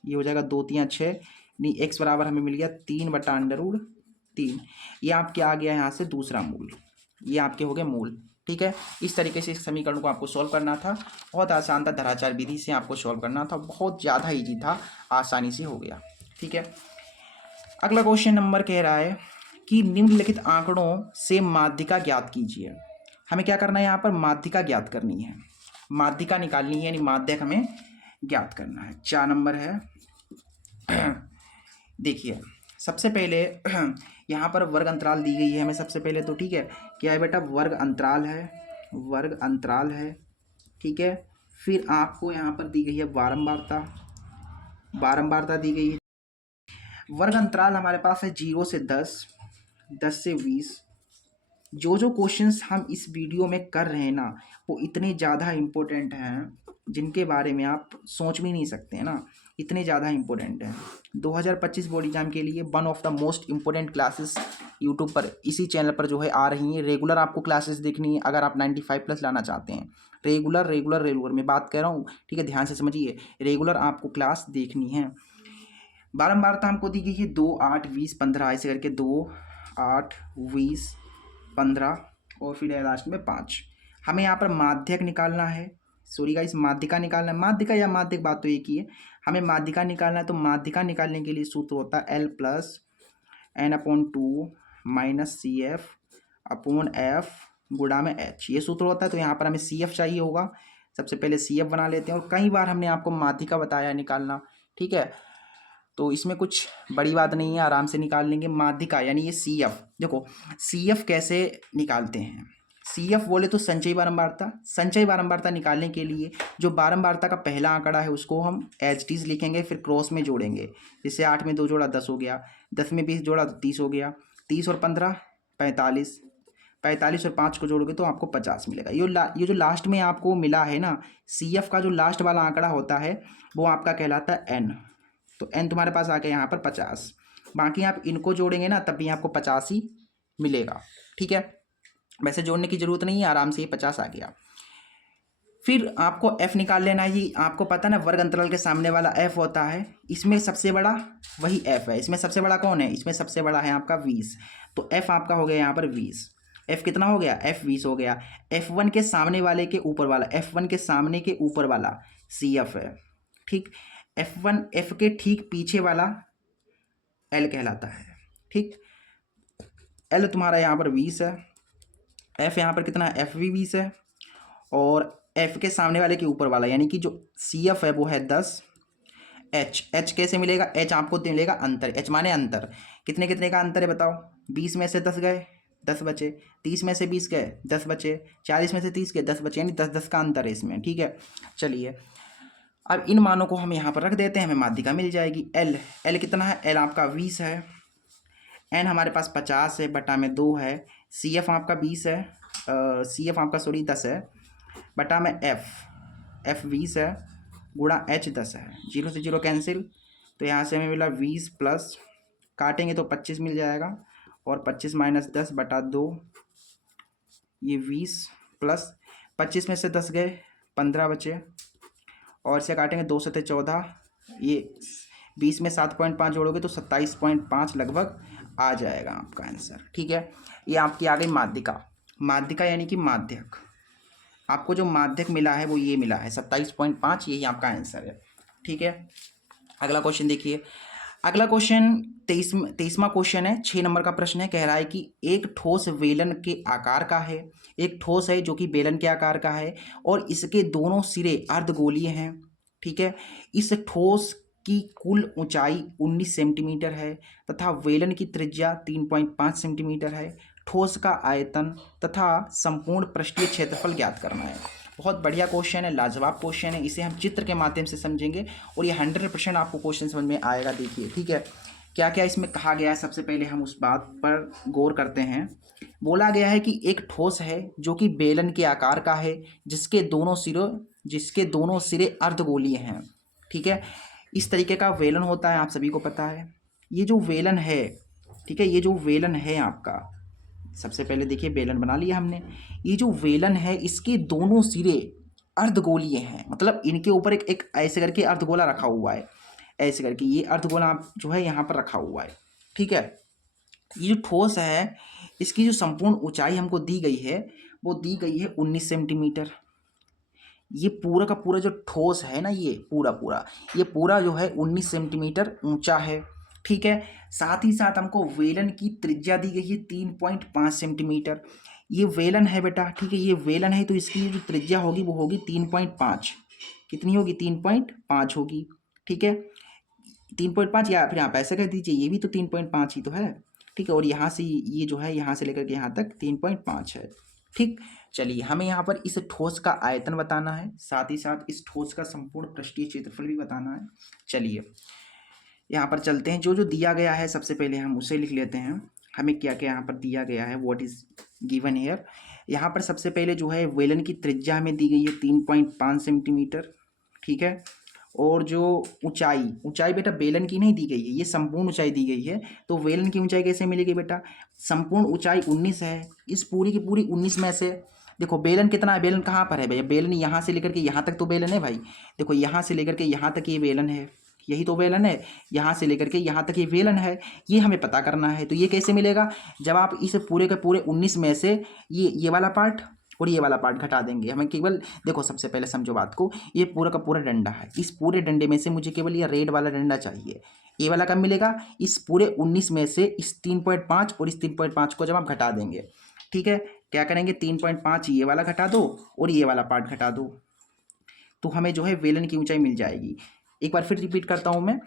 ये हो जाएगा 2 3 6, नहीं, x बराबर हमें मिल गया 3/√3। ये आपके आ गया यहाँ से दूसरा मूल, ये आपके हो गए मूल। ठीक है, इस तरीके से इस समीकरण को आपको सॉल्व करना था। बहुत आसान था, धराचार विधि से आपको सॉल्व करना था, बहुत ज़्यादा ईजी था, आसानी से हो गया। ठीक है, अगला क्वेश्चन नंबर कह रहा है कि निम्नलिखित आंकड़ों से माध्यिका ज्ञात कीजिए। हमें क्या करना है, यहाँ पर माध्यिका ज्ञात करनी है, माध्यिका निकालनी है, यानी माध्यक हमें ज्ञात करना है। 4 नंबर है। देखिए सबसे पहले यहाँ पर वर्ग अंतराल दी गई है हमें सबसे पहले तो। ठीक है, क्या है बेटा, वर्ग अंतराल है, वर्ग अंतराल है। ठीक है, फिर आपको यहाँ पर दी गई है बारंबारता, बारंबारता दी गई है। वर्ग अंतराल हमारे पास है 0 से 10, 10 से 20। जो जो क्वेश्चंस हम इस वीडियो में कर रहे हैं ना, वो इतने ज़्यादा इम्पोर्टेंट हैं जिनके बारे में आप सोच भी नहीं सकते हैं ना, इतने ज़्यादा इम्पोर्टेंट हैं। 2025 बोर्ड एग्जाम के लिए one of the most important classes YouTube पर इसी चैनल पर जो है आ रही हैं। रेगुलर आपको क्लासेस देखनी है अगर आप 95+ लाना चाहते हैं। रेगुलर रेगुलर रेगुलर मैं बात कर रहा हूँ, ठीक है, ध्यान से समझिए, रेगुलर आपको क्लास देखनी है। बारंबारता हमको दी गई है 2, 8, 20, 15, ऐसे करके 2, 8, 20, 15 और फिर है लास्ट में 5। हमें यहाँ पर माध्यक निकालना है, सॉरी गाइस, माध्यिका निकालना है। माध्यिका या माध्यक बात तो एक ही है, हमें माध्यिका निकालना है। तो माध्यिका निकालने के लिए सूत्र होता है L + N/2 - CF/F गुणा में H, ये सूत्र होता है। तो यहाँ पर हमें CF चाहिए होगा, सबसे पहले CF बना लेते हैं। और कई बार हमने आपको माध्यिका बताया निकालना, ठीक है, तो इसमें कुछ बड़ी बात नहीं है, आराम से निकाल लेंगे। माध्यिका यानी ये CF, देखो CF कैसे निकालते हैं। CF बोले तो संचयी बारंबारता। संचयी बारंबारता निकालने के लिए जो बारंबारता का पहला आंकड़ा है उसको हम एज इट इज लिखेंगे, फिर क्रॉस में जोड़ेंगे। जैसे 8 में 2 जोड़ा 10 हो गया, 10 में 20 जोड़ा तो 30 हो गया, 30 और 15 45, 45 और 5 को जोड़ोगे तो आपको 50 मिलेगा। ये जो लास्ट में आपको मिला है ना, CF का जो लास्ट वाला आंकड़ा होता है वो आपका कहलाता है N। तो N तुम्हारे पास आ गया यहाँ पर 50, बाकी आप इनको जोड़ेंगे ना तब भी आपको 50 ही मिलेगा। ठीक है, वैसे जोड़ने की जरूरत नहीं है, आराम से ये 50 आ गया। फिर आपको F निकाल लेना है। ये आपको पता ना, वर्ग अंतराल के सामने वाला F होता है, इसमें सबसे बड़ा वही F है। इसमें सबसे बड़ा कौन है, इसमें सबसे बड़ा है आपका 20। तो F आपका हो गया यहाँ पर 20। F कितना हो गया, F 20 हो गया। F1 के सामने वाले के ऊपर वाला, F1 के सामने के ऊपर वाला CF है। ठीक, F के ठीक पीछे वाला L कहलाता है। ठीक, L तुम्हारा यहाँ पर 20 है, F यहाँ पर कितना है, F भी 20 है, और F के सामने वाले के ऊपर वाला यानी कि जो CF है वो है 10। H कैसे मिलेगा, H आपको मिलेगा अंतर, H माने अंतर। कितने कितने का अंतर है बताओ, 20 में से 10 गए 10 बचे, 30 में से 20 गए 10 बचे, 40 में से 30 गए 10 बचे, यानी 10 का अंतर है इसमें। ठीक है, चलिए अब इन मानों को हम यहाँ पर रख देते हैं, हमें माध्यिका मिल जाएगी। L कितना है, L आपका 20 है, N हमारे पास 50 है, बटा में 2 है, CF आपका 20 है, CF आपका सॉरी 10 है, बटा में F 20 है, गुणा H 10 है। 0 से 0 कैंसिल, तो यहाँ से हमें मिला 20 प्लस काटेंगे तो 25 मिल जाएगा, और 25 - 10 बटा 2, ये 20 प्लस 25 में से 10 गए 15 बचे, और से काटेंगे 2 से 14, ये 20 में 7.5 जोड़ोगे तो 27.5 लगभग आ जाएगा आपका आंसर। ठीक है, ये आपकी आ गई माध्यिका। माध्यिका यानी कि माध्यक, आपको जो माध्यक मिला है वो ये मिला है 27.5, यही आपका आंसर है। ठीक है, अगला क्वेश्चन देखिए। अगला क्वेश्चन 23वां क्वेश्चन है, 6 नंबर का प्रश्न है। कह रहा है कि एक ठोस बेलन के आकार का है, एक ठोस है जो कि बेलन के आकार का है और इसके दोनों सिरे अर्धगोलीय हैं। ठीक है, इस ठोस की कुल ऊंचाई 19 सेंटीमीटर है तथा बेलन की त्रिज्या 3.5 सेंटीमीटर है। ठोस का आयतन तथा संपूर्ण पृष्ठीय क्षेत्रफल ज्ञात करना है। बहुत बढ़िया क्वेश्चन है, लाजवाब क्वेश्चन है, इसे हम चित्र के माध्यम से समझेंगे और ये 100% आपको क्वेश्चन समझ में आएगा। देखिए, ठीक है, क्या क्या इसमें कहा गया है, सबसे पहले हम उस बात पर गौर करते हैं। बोला गया है कि एक ठोस है जो कि बेलन के आकार का है, जिसके दोनों सिरे अर्धगोलीय हैं। ठीक है, इस तरीके का बेलन होता है, आप सभी को पता है। ये जो बेलन है, ठीक है, ये जो बेलन है आपका, सबसे पहले देखिए बेलन बना लिया हमने। ये जो बेलन है इसके दोनों सिरे अर्धगोलीय हैं, मतलब इनके ऊपर एक ऐसे करके अर्धगोला रखा हुआ है। ऐसे करके ये अर्धगोला आप जो है यहाँ पर रखा हुआ है, ठीक है। ये जो ठोस है इसकी जो संपूर्ण ऊंचाई हमको दी गई है वो दी गई है 19 सेंटीमीटर। ये पूरा का पूरा जो ठोस है ना, ये पूरा पूरा ये पूरा जो है 19 सेंटीमीटर ऊंचा है, ठीक है। साथ ही साथ हमको वेलन की त्रिज्या दी गई है 3.5 सेंटीमीटर। ये वेलन है बेटा, ठीक है, ये वेलन है तो इसकी जो त्रिज्या होगी वो होगी 3.5। कितनी होगी? 3.5 होगी, ठीक है। 3.5 या फिर आप ऐसा कह दीजिए ये भी तो 3.5 ही तो है, ठीक है। और यहाँ से ये जो है यहाँ से लेकर के यहाँ तक 3.5 है, ठीक। चलिए हमें यहाँ पर इस ठोस का आयतन बताना है, साथ ही साथ इस ठोस का संपूर्ण पृष्ठीय क्षेत्रफल भी बताना है। चलिए यहाँ पर चलते हैं, जो जो दिया गया है सबसे पहले हम उसे लिख लेते हैं। हमें क्या क्या यहाँ पर दिया गया है, व्हाट इज गिवन हेयर। यहाँ पर सबसे पहले जो है वेलन की त्रिज्या हमें दी गई है 3.5 सेंटीमीटर, ठीक है। और जो ऊंचाई, ऊंचाई बेटा बेलन की नहीं दी गई है, ये संपूर्ण ऊंचाई दी गई है। तो वेलन की ऊंचाई कैसे मिलेगी बेटा? संपूर्ण ऊंचाई 19 है, इस पूरी की पूरी 19 में से देखो बेलन कितना है, बेलन कहाँ पर है भैया? बेलन यहाँ से लेकर के यहाँ तक तो बेलन है भाई, देखो यहाँ से लेकर के यहाँ तक ये बेलन है, यही तो वेलन है। यहाँ से लेकर के यहाँ तक ये वेलन है, ये हमें पता करना है। तो ये कैसे मिलेगा? जब आप इस पूरे के पूरे 19 में से ये वाला पार्ट और ये वाला पार्ट घटा देंगे। हमें केवल देखो सबसे पहले समझो बात को, ये पूरा का पूरा डंडा है, इस पूरे डंडे में से मुझे केवल ये रेड वाला डंडा चाहिए। ये वाला कब मिलेगा? इस पूरे 19 में से इस 3.5 और इस 3.5 को जब आप घटा देंगे, ठीक है। क्या करेंगे? 3.5 ये वाला घटा दो और ये वाला पार्ट घटा दो, तो हमें जो है वेलन की ऊंचाई मिल जाएगी। एक बार फिर रिपीट करता हूँ मैं,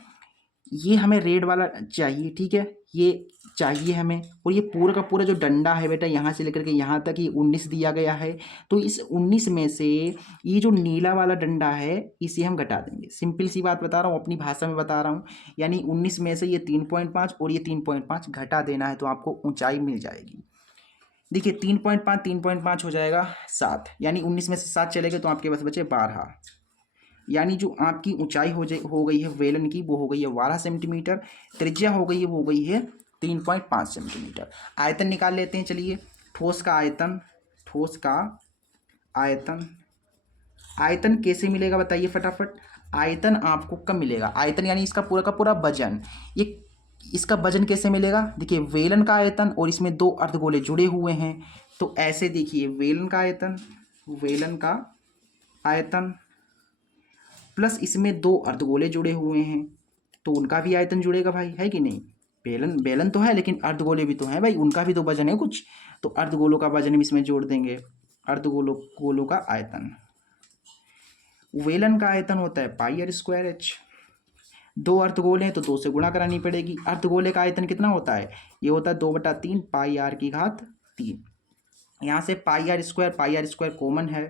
ये हमें रेड वाला चाहिए, ठीक है, ये चाहिए हमें। और ये पूरा का पूरा जो डंडा है बेटा यहाँ से लेकर के यहाँ तक ये 19 दिया गया है। तो इस 19 में से ये जो नीला वाला डंडा है इसे हम घटा देंगे। सिंपल सी बात बता रहा हूँ, अपनी भाषा में बता रहा हूँ। यानी 19 में से ये 3.5 और ये 3.5 घटा देना है तो आपको ऊंचाई मिल जाएगी। देखिए 3.5 हो जाएगा 7, यानी 19 में से 7 चलेगा तो आपके पास बचे 12। यानी जो आपकी ऊंचाई हो गई है वेलन की वो हो गई है 12 सेंटीमीटर, त्रिज्या हो गई है वो हो गई है 3.5 सेंटीमीटर। आयतन निकाल लेते हैं, चलिए। ठोस का आयतन, ठोस का आयतन, आयतन कैसे मिलेगा बताइए फटाफट। आयतन आपको कब मिलेगा? आयतन यानी इसका पूरा का पूरा वजन। ये इसका वजन कैसे मिलेगा? देखिए वेलन का आयतन और इसमें दो अर्धगोले जुड़े हुए हैं, तो ऐसे देखिए वेलन का आयतन, वेलन का आयतन प्लस इसमें दो अर्धगोले जुड़े हुए हैं तो उनका भी आयतन जुड़ेगा भाई, है कि नहीं। बेलन बेलन तो है लेकिन अर्धगोले भी तो हैं भाई, उनका भी तो वजन है कुछ, तो अर्धगोलों का वजन हम इसमें जोड़ देंगे। गोलों का आयतन, वेलन का आयतन होता है πr²h। दो अर्धगोले हैं तो 2 से गुणा करानी पड़ेगी। अर्धगोले का आयतन कितना होता है? ये होता है 2/3 πr⁴। यहाँ से πr² कॉमन है,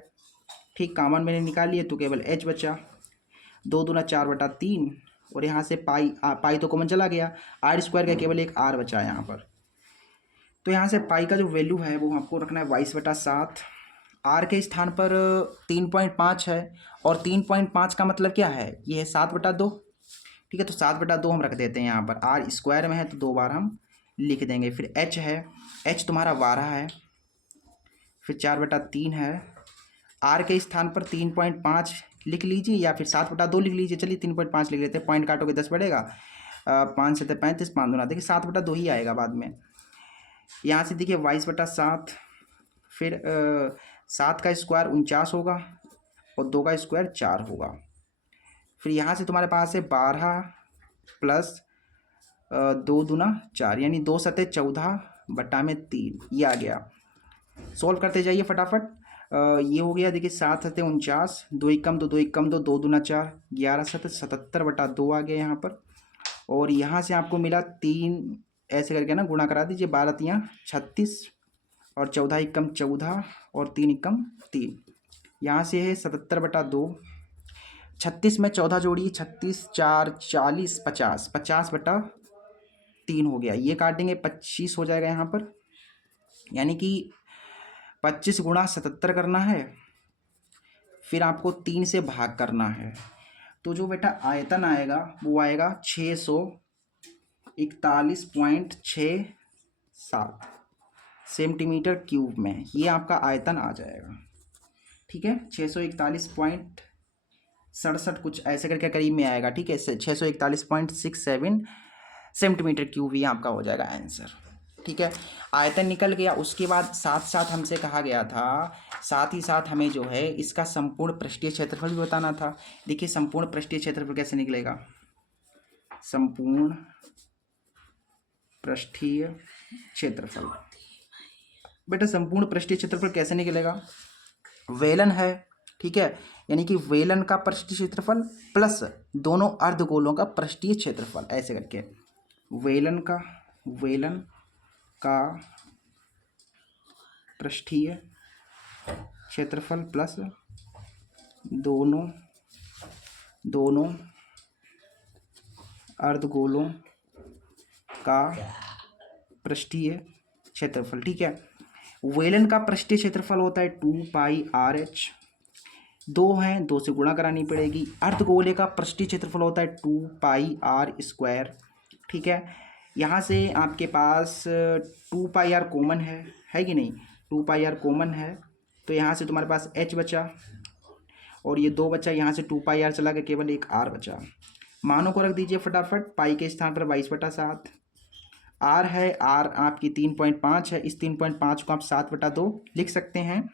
ठीक, कॉमन मैंने निकाल लिए तो केवल h बचा। 2 दूना 4/3 और यहाँ से पाई तो कॉमन चला गया, r² का केवल एक r बचा है यहाँ पर। तो यहाँ से पाई का जो वैल्यू है वो आपको रखना है 22/7। r के स्थान पर 3.5 है और 3.5 का मतलब क्या है? ये है 7/2, ठीक है। तो 7/2 हम रख देते हैं यहाँ पर, r² में है तो 2 बार हम लिख देंगे। फिर h है, h तुम्हारा 12 है, फिर 4/3 है। r के स्थान पर 3.5 लिख लीजिए या फिर 7/2 लिख लीजिए। चलिए 3.5 लिख लेते हैं, पॉइंट काटोगे 10 पड़ेगा, 5 7 35, 5 दूना देखिए 7/2 ही आएगा बाद में। यहाँ से देखिए 22/7, फिर 7 का स्क्वायर 49 होगा और 2 का स्क्वायर 4 होगा। फिर यहाँ से तुम्हारे पास है 12 प्लस 2 दूना 4 यानी 2 7 14/3, ये आ गया। सॉल्व करते जाइए फटाफट। ये हो गया, देखिए 7 7 49, 2 एकम 2, 2 एकम 2, 2 दूना 4, 11 7 77/2 आ गया यहाँ पर। और यहाँ से आपको मिला 3, ऐसे करके ना गुणा करा दीजिए, 12 3 36 और 14 एकम 14 और 3 एकम 3। यहाँ से है 77/2, 36 में 14 जोड़िए, 36 4 40 50, 50/3 हो गया। ये काटेंगे 25 हो जाएगा यहाँ पर, यानी कि 25 गुणा 77 करना है, फिर आपको 3 से भाग करना है। तो जो बेटा आयतन आएगा वो आएगा 641.67 सेंटीमीटर क्यूब में, ये आपका आयतन आ जाएगा, ठीक है। 641 67 कुछ ऐसे करके करीब में आएगा। ठीक है, 641.67 सेंटीमीटर क्यूब ही आपका हो जाएगा आंसर। ठीक है, आयतन निकल गया। उसके बाद साथ साथ हमसे कहा गया था, साथ ही साथ हमें जो है इसका संपूर्ण पृष्ठीय क्षेत्रफल भी बताना था। देखिए संपूर्ण पृष्ठीय क्षेत्रफल कैसे निकलेगा, संपूर्ण पृष्ठीय क्षेत्रफल। बेटा संपूर्ण पृष्ठीय क्षेत्रफल कैसे निकलेगा, वेलन है, ठीक है, यानी कि वेलन का पृष्ठीय क्षेत्रफल प्लस दोनों अर्धगोलों का पृष्ठीय क्षेत्रफल, ऐसे करके वेलन का पृष्ठीय क्षेत्रफल प्लस दोनों अर्धगोलों का पृष्ठीय क्षेत्रफल। ठीक है, वेलन का पृष्ठीय क्षेत्रफल होता है 2πr/h, 2 हैं, 2 से गुणा करानी पड़ेगी। अर्धगोले का पृष्ठीय क्षेत्रफल होता है 2πr²। ठीक है, यहाँ से आपके पास 2πr कॉमन है कि नहीं, 2πr कॉमन है, तो यहाँ से तुम्हारे पास h बचा और ये 2 बचा, यहाँ से 2πr चला गया, केवल एक r बचा। मानों को रख दीजिए फटाफट, पाई के स्थान पर 22/7, r है, r आपकी 3.5 है, इस 3.5 को आप 7/2 लिख सकते हैं,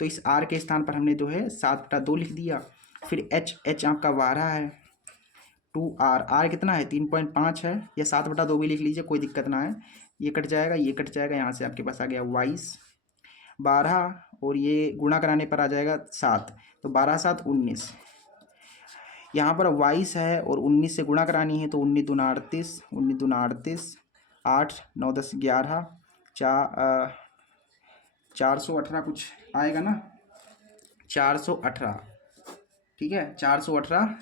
तो इस r के स्थान पर हमने जो है 7/2 लिख दिया। फिर h आपका 12 है, 2r कितना है 3.5 है, या 7/2 भी लिख लीजिए, कोई दिक्कत ना है। ये कट जाएगा, ये कट जाएगा, यहाँ से आपके पास आ गया 12 और ये गुणा कराने पर आ जाएगा 7, तो 12 7 19। यहाँ पर 22 है और 19 से गुणा करानी है, तो 19 दूना 38, 19 दूना 38, 8 9 10 11, 418 कुछ आएगा ना, 418। ठीक है, 418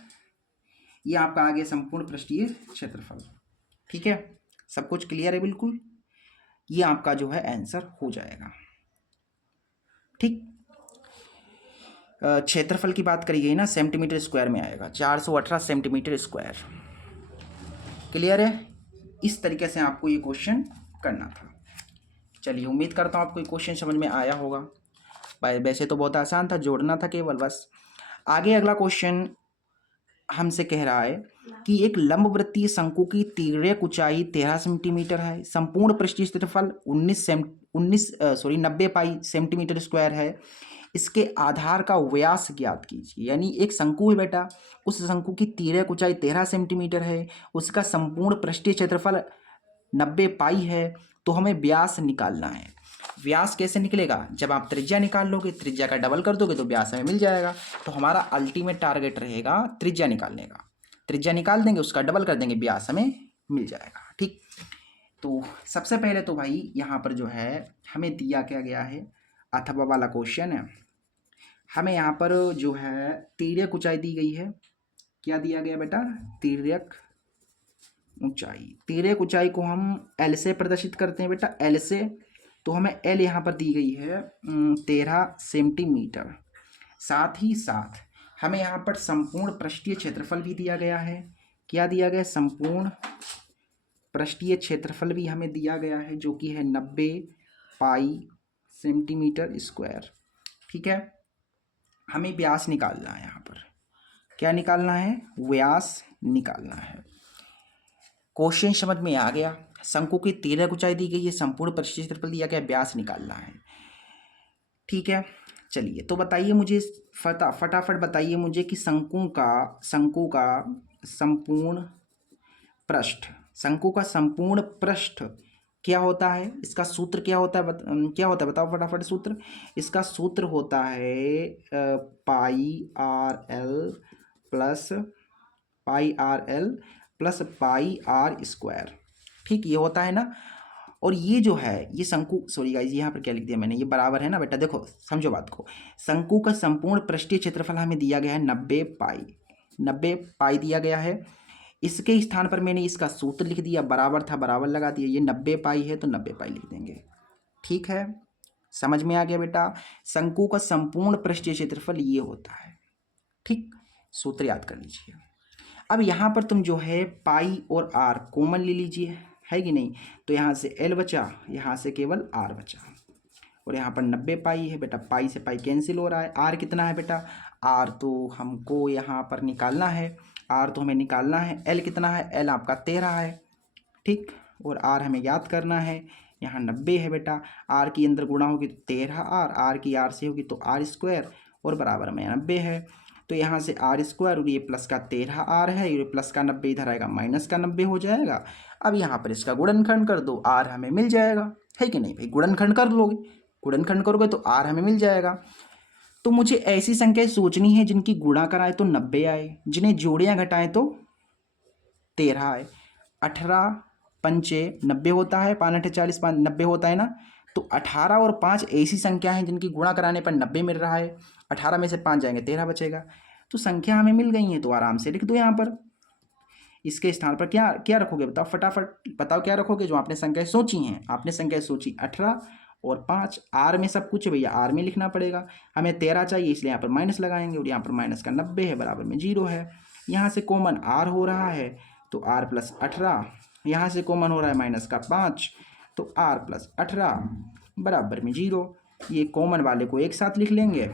ये आपका आ गया संपूर्ण पृष्ठीय क्षेत्रफल। ठीक है, सब कुछ क्लियर है बिल्कुल, ये आपका जो है आंसर हो जाएगा। ठीक, क्षेत्रफल की बात करी गई ना, सेंटीमीटर स्क्वायर में आएगा, 418 सेंटीमीटर स्क्वायर। क्लियर है, इस तरीके से आपको ये क्वेश्चन करना था। चलिए, उम्मीद करता हूँ आपको ये क्वेश्चन समझ में आया होगा। भाई वैसे तो बहुत आसान था, जोड़ना था केवल बस। आगे अगला क्वेश्चन हमसे कह रहा है कि एक लंबवृत्तीय शंकु की तिर्यक ऊंचाई 13 सेंटीमीटर है, संपूर्ण पृष्ठीय क्षेत्रफल 90 पाई सेंटीमीटर स्क्वायर है, इसके आधार का व्यास ज्ञात कीजिए। यानी एक शंकु है बेटा, उस शंकु की तिर्यक ऊंचाई 13 सेंटीमीटर है, उसका संपूर्ण पृष्ठीय क्षेत्रफल 90 पाई है, तो हमें व्यास निकालना है। व्यास कैसे निकलेगा, जब आप त्रिज्या निकाल लोगे, त्रिज्या का डबल कर दोगे तो व्यास हमें मिल जाएगा। तो हमारा अल्टीमेट टारगेट रहेगा त्रिज्या निकालने का, त्रिज्या निकाल देंगे, उसका डबल कर देंगे, व्यास हमें मिल जाएगा। ठीक, तो सबसे पहले तो भाई यहाँ पर जो है हमें दिया क्या गया है, अथवा वाला क्वेश्चन है, हमें यहाँ पर जो है तिर्यक ऊंचाई दी गई है। क्या दिया गया बेटा, तिर्यक ऊंचाई। तिर्यक ऊंचाई को हम एल से प्रदर्शित करते हैं बेटा, एल से, तो हमें एल यहाँ पर दी गई है 13 सेंटीमीटर। साथ ही साथ हमें यहाँ पर संपूर्ण पृष्ठीय क्षेत्रफल भी दिया गया है। क्या दिया गया, संपूर्ण पृष्ठीय क्षेत्रफल भी हमें दिया गया है, जो कि है 90 पाई सेंटीमीटर स्क्वायर। ठीक है, हमें व्यास निकालना है, यहाँ पर क्या निकालना है, व्यास निकालना है। क्वेश्चन समझ में आ गया, शंकु की तिर्यक ऊंचाई दी गई है, संपूर्ण पृष्ठीय क्षेत्रफल दिया गया, व्यास निकालना है। ठीक है, चलिए तो बताइए मुझे, फटाफट बताइए मुझे कि शंकु का संपूर्ण पृष्ठ, शंकु का संपूर्ण पृष्ठ क्या होता है, इसका सूत्र क्या होता है, क्या होता है बताओ फटाफट सूत्र। इसका सूत्र होता है πr/l प्लस πr²। ठीक, ये होता है ना। और ये जो है ये शंकु, सॉरी गाइस यहाँ पर क्या लिख दिया मैंने, ये बराबर है ना बेटा, देखो समझो बात को। शंकु का संपूर्ण पृष्ठीय क्षेत्रफल हमें दिया गया है 90 पाई दिया गया है। इसके स्थान पर मैंने इसका सूत्र लिख दिया, बराबर था बराबर लगा दिया, ये 90 पाई है तो 90 पाई लिख देंगे। ठीक है, समझ में आ गया बेटा, शंकु का संपूर्ण पृष्ठीय क्षेत्रफल ये होता है। ठीक, सूत्र याद कर लीजिए। अब यहाँ पर तुम जो है पाई और आर कॉमन ले लीजिए, है कि नहीं, तो यहाँ से एल बचा, यहाँ से केवल आर बचा। और यहाँ पर 90 पाई है बेटा, पाई से पाई कैंसिल हो रहा है। आर कितना है बेटा, आर तो हमको यहाँ पर निकालना है, आर तो हमें निकालना है। एल कितना है, एल आपका 13 है, ठीक, और आर हमें याद करना है, यहाँ 90 है बेटा। आर की अंदर गुणा होगी तो 13 आर की आर से होगी तो आर स्क्वायर, और बराबर में 90 है। तो यहाँ से आर स्क्वायर और ये प्लस का 13 आर है, ये प्लस का 90 इधर आएगा, माइनस का 90 हो जाएगा। अब यहाँ पर इसका गुणनखंड कर दो, आर हमें मिल जाएगा, है कि नहीं भाई, गुणनखंड कर लोगे, गुणनखंड करोगे तो आर हमें मिल जाएगा। तो मुझे ऐसी संख्याएं सोचनी है जिनकी गुणा कराए तो 90 आए, जिन्हें जोड़ियाँ घटाएं तो 13 आए। 18 पंचे 90 होता है, 5 8 40, 5 90 होता है ना। तो 18 और 5 ऐसी संख्या है जिनकी गुणा कराने पर 90 मिल रहा है। 18 में से 5 जाएंगे 13 बचेगा। तो संख्या हमें मिल गई है, तो आराम से लिख दो यहाँ पर। इसके स्थान पर क्या क्या रखोगे बताओ, फटाफट बताओ क्या रखोगे। जो आपने संख्याएं सोची हैं, आपने संख्याएं सोची 18 और 5, आर में सब कुछ है भैया, आर में लिखना पड़ेगा। हमें 13 चाहिए, इसलिए यहाँ पर माइनस लगाएंगे, और यहाँ पर माइनस का 90 है, बराबर में 0 है। यहाँ से कॉमन आर हो रहा है, तो आर प्लस 18, यहाँ से कॉमन हो रहा है माइनस का 5, तो आर प्लस 18 बराबर में 0। ये कॉमन वाले को एक साथ लिख लेंगे,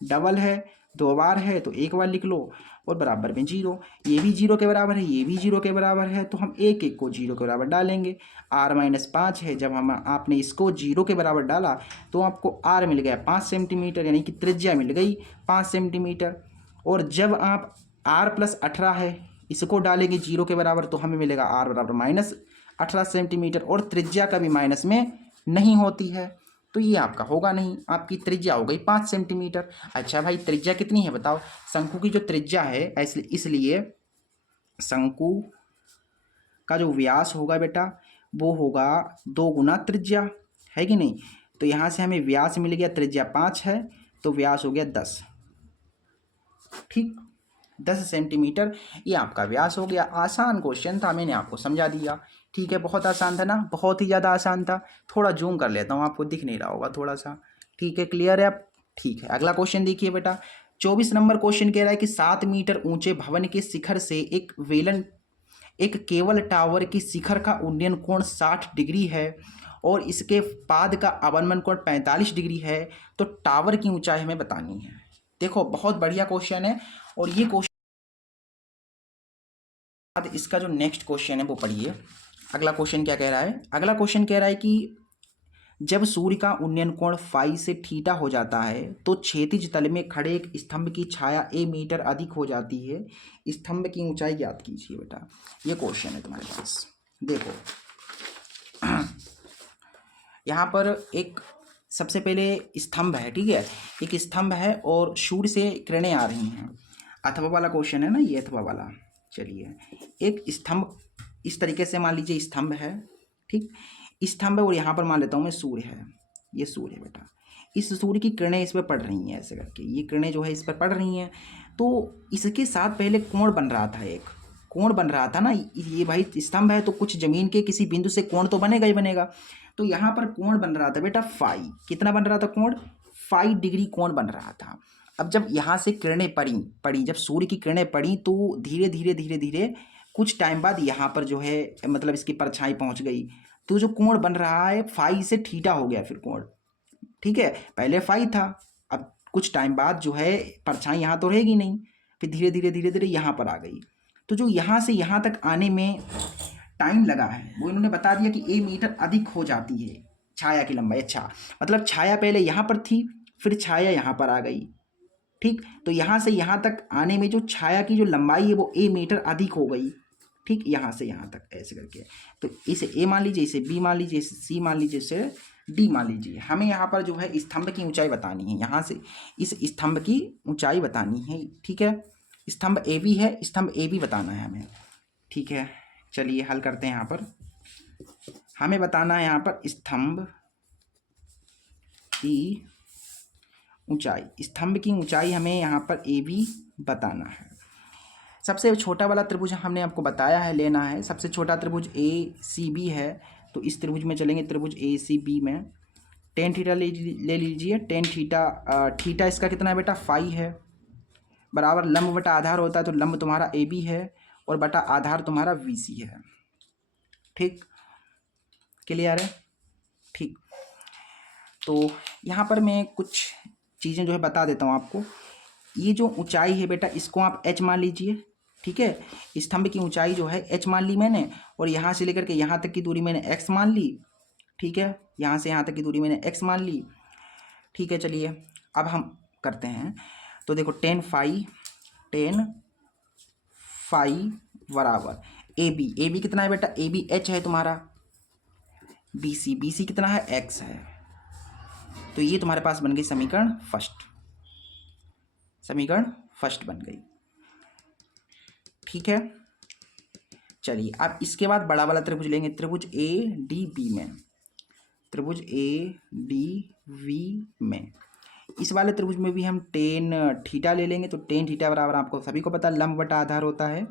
डबल है, 2 बार है तो एक बार लिख लो, और बराबर में 0। ये भी 0 के बराबर है, ये भी 0 के बराबर है, तो हम एक एक को 0 के बराबर डालेंगे। आर माइनस 5 है, जब हम आपने इसको 0 के बराबर डाला तो आपको आर मिल गया 5 सेंटीमीटर, यानी कि त्रिज्या मिल गई 5 सेंटीमीटर। और जब आप आर प्लस 18 है इसको डालेंगे 0 के बराबर, तो हमें मिलेगा आर बराबर माइनस 18 सेंटीमीटर, और त्रिज्या कभी माइनस में नहीं होती है, तो ये आपका होगा नहीं, आपकी त्रिज्या हो गई 5 सेंटीमीटर। अच्छा भाई, त्रिज्या कितनी है बताओ। शंकु की जो त्रिज्या है, इसलिए शंकु का जो व्यास होगा बेटा वो होगा 2 गुना त्रिज्या, है कि नहीं। तो यहाँ से हमें व्यास मिल गया, त्रिज्या 5 है तो व्यास हो गया 10, ठीक, 10 सेंटीमीटर ये आपका व्यास हो गया। आसान क्वेश्चन था, मैंने आपको समझा दिया, ठीक है। बहुत आसान था ना, बहुत ही ज़्यादा आसान था। थोड़ा जूम कर लेता हूँ, आपको दिख नहीं रहा होगा थोड़ा सा, ठीक है, क्लियर है अब, ठीक है। अगला क्वेश्चन देखिए बेटा, 24 नंबर क्वेश्चन कह रहा है कि 7 मीटर ऊंचे भवन के शिखर से एक केबल टावर की शिखर का उन्नयन कोण 60 डिग्री है और इसके पाद का अवनमन कोण 45 डिग्री है, तो टावर की ऊंचाई हमें बतानी है। देखो बहुत बढ़िया क्वेश्चन है, और ये क्वेश्चन बाद इसका जो नेक्स्ट क्वेश्चन है वो पढ़िए। अगला क्वेश्चन क्या कह रहा है, अगला क्वेश्चन कह रहा है कि जब सूर्य का उन्नयन कोण फाई से थीटा हो जाता है तो क्षैतिज तल में खड़े एक स्तंभ की छाया ए मीटर अधिक हो जाती है, स्तंभ की ऊंचाई ज्ञात कीजिए बेटा। ये क्वेश्चन है तुम्हारे पास। देखो यहाँ पर एक सबसे पहले स्तंभ है, ठीक है, एक स्तंभ है और सूर्य से किरणें आ रही हैं। अथवा वाला क्वेश्चन है ना ये, अथवा वाला। चलिए, एक स्तंभ इस तरीके से मान लीजिए, स्तंभ है, ठीक, स्तंभ है, और यहाँ पर मान लेता हूँ मैं सूर्य है, ये सूर्य है बेटा। इस सूर्य की किरणें इस पर पड़ रही हैं, ऐसे करके ये किरणें जो है इस पर पड़ रही हैं। तो इसके साथ पहले कोण बन रहा था, एक कोण बन रहा था ना, ये भाई स्तंभ है तो कुछ जमीन के किसी बिंदु से कोण तो बनेगा ही बनेगा। तो यहाँ पर कोण बन रहा था बेटा फाई, कितना बन रहा था कोण, 5 डिग्री कोण बन रहा था। अब जब यहाँ से किरणें पड़ी जब सूर्य की किरणें पड़ी तो धीरे धीरे कुछ टाइम बाद यहाँ पर जो है मतलब इसकी परछाई पहुँच गई, तो जो कोण बन रहा है फाई से थीटा हो गया फिर कोण, ठीक है। पहले फाई था, अब कुछ टाइम बाद जो है परछाई यहाँ तो रहेगी नहीं, फिर धीरे धीरे यहाँ पर आ गई। तो जो यहाँ से यहाँ तक आने में टाइम लगा है वो इन्होंने बता दिया कि ए मीटर अधिक हो जाती है छाया की लंबाई। अच्छा, मतलब छाया पहले यहाँ पर थी, फिर छाया यहाँ पर आ गई, ठीक। तो यहाँ से यहाँ तक आने में जो छाया की जो लंबाई है वो ए मीटर अधिक हो गई, ठीक, यहाँ से यहाँ तक ऐसे करके। तो इसे ए मान लीजिए, इसे बी मान लीजिए, इसे सी मान लीजिए, इसे डी मान लीजिए। हमें यहाँ पर जो है स्तंभ की ऊंचाई बतानी है, यहाँ से इस स्तंभ की ऊंचाई बतानी है, ठीक है। स्तंभ ए बी है, स्तंभ ए बी बताना है हमें, ठीक है। चलिए हल करते हैं। यहाँ पर हमें बताना है यहाँ पर स्तंभ की ऊंचाई, स्तंभ की ऊंचाई हमें यहाँ पर ए बी बताना है। सबसे छोटा वाला त्रिभुज हमने आपको बताया है लेना है, सबसे छोटा त्रिभुज ए सी बी है, तो इस त्रिभुज में चलेंगे, त्रिभुज ए सी बी में टेन थीटा ले लीजिए। टेन थीटा, थीटा इसका कितना है बेटा, फाई है, बराबर लंब बटा आधार होता है, तो लंब तुम्हारा ए बी है और बटा आधार तुम्हारा वी सी है, ठीक, क्लियर है, ठीक। तो यहाँ पर मैं कुछ चीज़ें जो है बता देता हूँ आपको। ये जो ऊंचाई है बेटा, इसको आप h मान लीजिए, ठीक है। स्तंभ की ऊंचाई जो है h मान ली मैंने, और यहाँ से लेकर के यहाँ तक की दूरी मैंने x मान ली, ठीक है। यहाँ से यहाँ तक की दूरी मैंने x मान ली, ठीक है। चलिए अब हम करते हैं। तो देखो टेन फाई बराबर ए बी कितना है बेटा, ए बी h है तुम्हारा, बी सी कितना है, x है। तो ये तुम्हारे पास बन गई समीकरण फर्स्ट बन गई, ठीक है। चलिए अब इसके बाद बड़ा वाला त्रिभुज लेंगे, त्रिभुज ए डी बी में इस वाले त्रिभुज में भी हम टेन थीटा ले लेंगे। तो टेन थीटा बराबर आपको सभी को पता लंब बटा आधार होता है।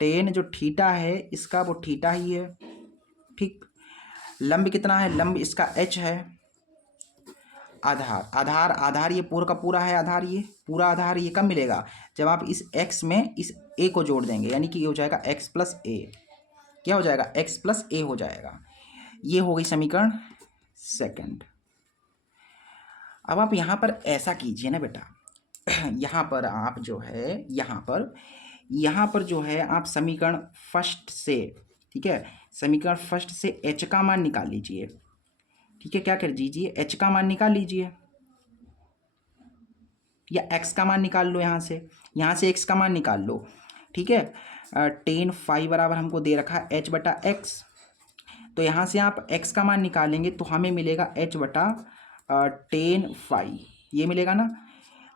टेन जो थीटा है इसका वो थीटा ही है, ठीक। लंब कितना है, लंब इसका h है। आधार ये पूरा का पूरा है, आधार ये पूरा आधार ये कब मिलेगा, जब आप इस x में इस a को जोड़ देंगे, यानी कि ये हो जाएगा x प्लस a। क्या हो जाएगा, x प्लस a हो जाएगा। ये हो गई समीकरण सेकंड। अब आप यहाँ पर ऐसा कीजिए ना बेटा, यहाँ पर आप जो है यहाँ पर जो है आप समीकरण फर्स्ट से, ठीक है, समीकरण फर्स्ट से h का मान निकाल लीजिए, ठीक है। क्या कर दीजिए, h का मान निकाल लीजिए, या x का मान निकाल लो, यहाँ से x का मान निकाल लो, ठीक है। टेन फाई बराबर हमको दे रखा है h बटा x, तो यहाँ से आप x का मान निकालेंगे तो हमें मिलेगा h बटा टेन फाई, ये मिलेगा ना।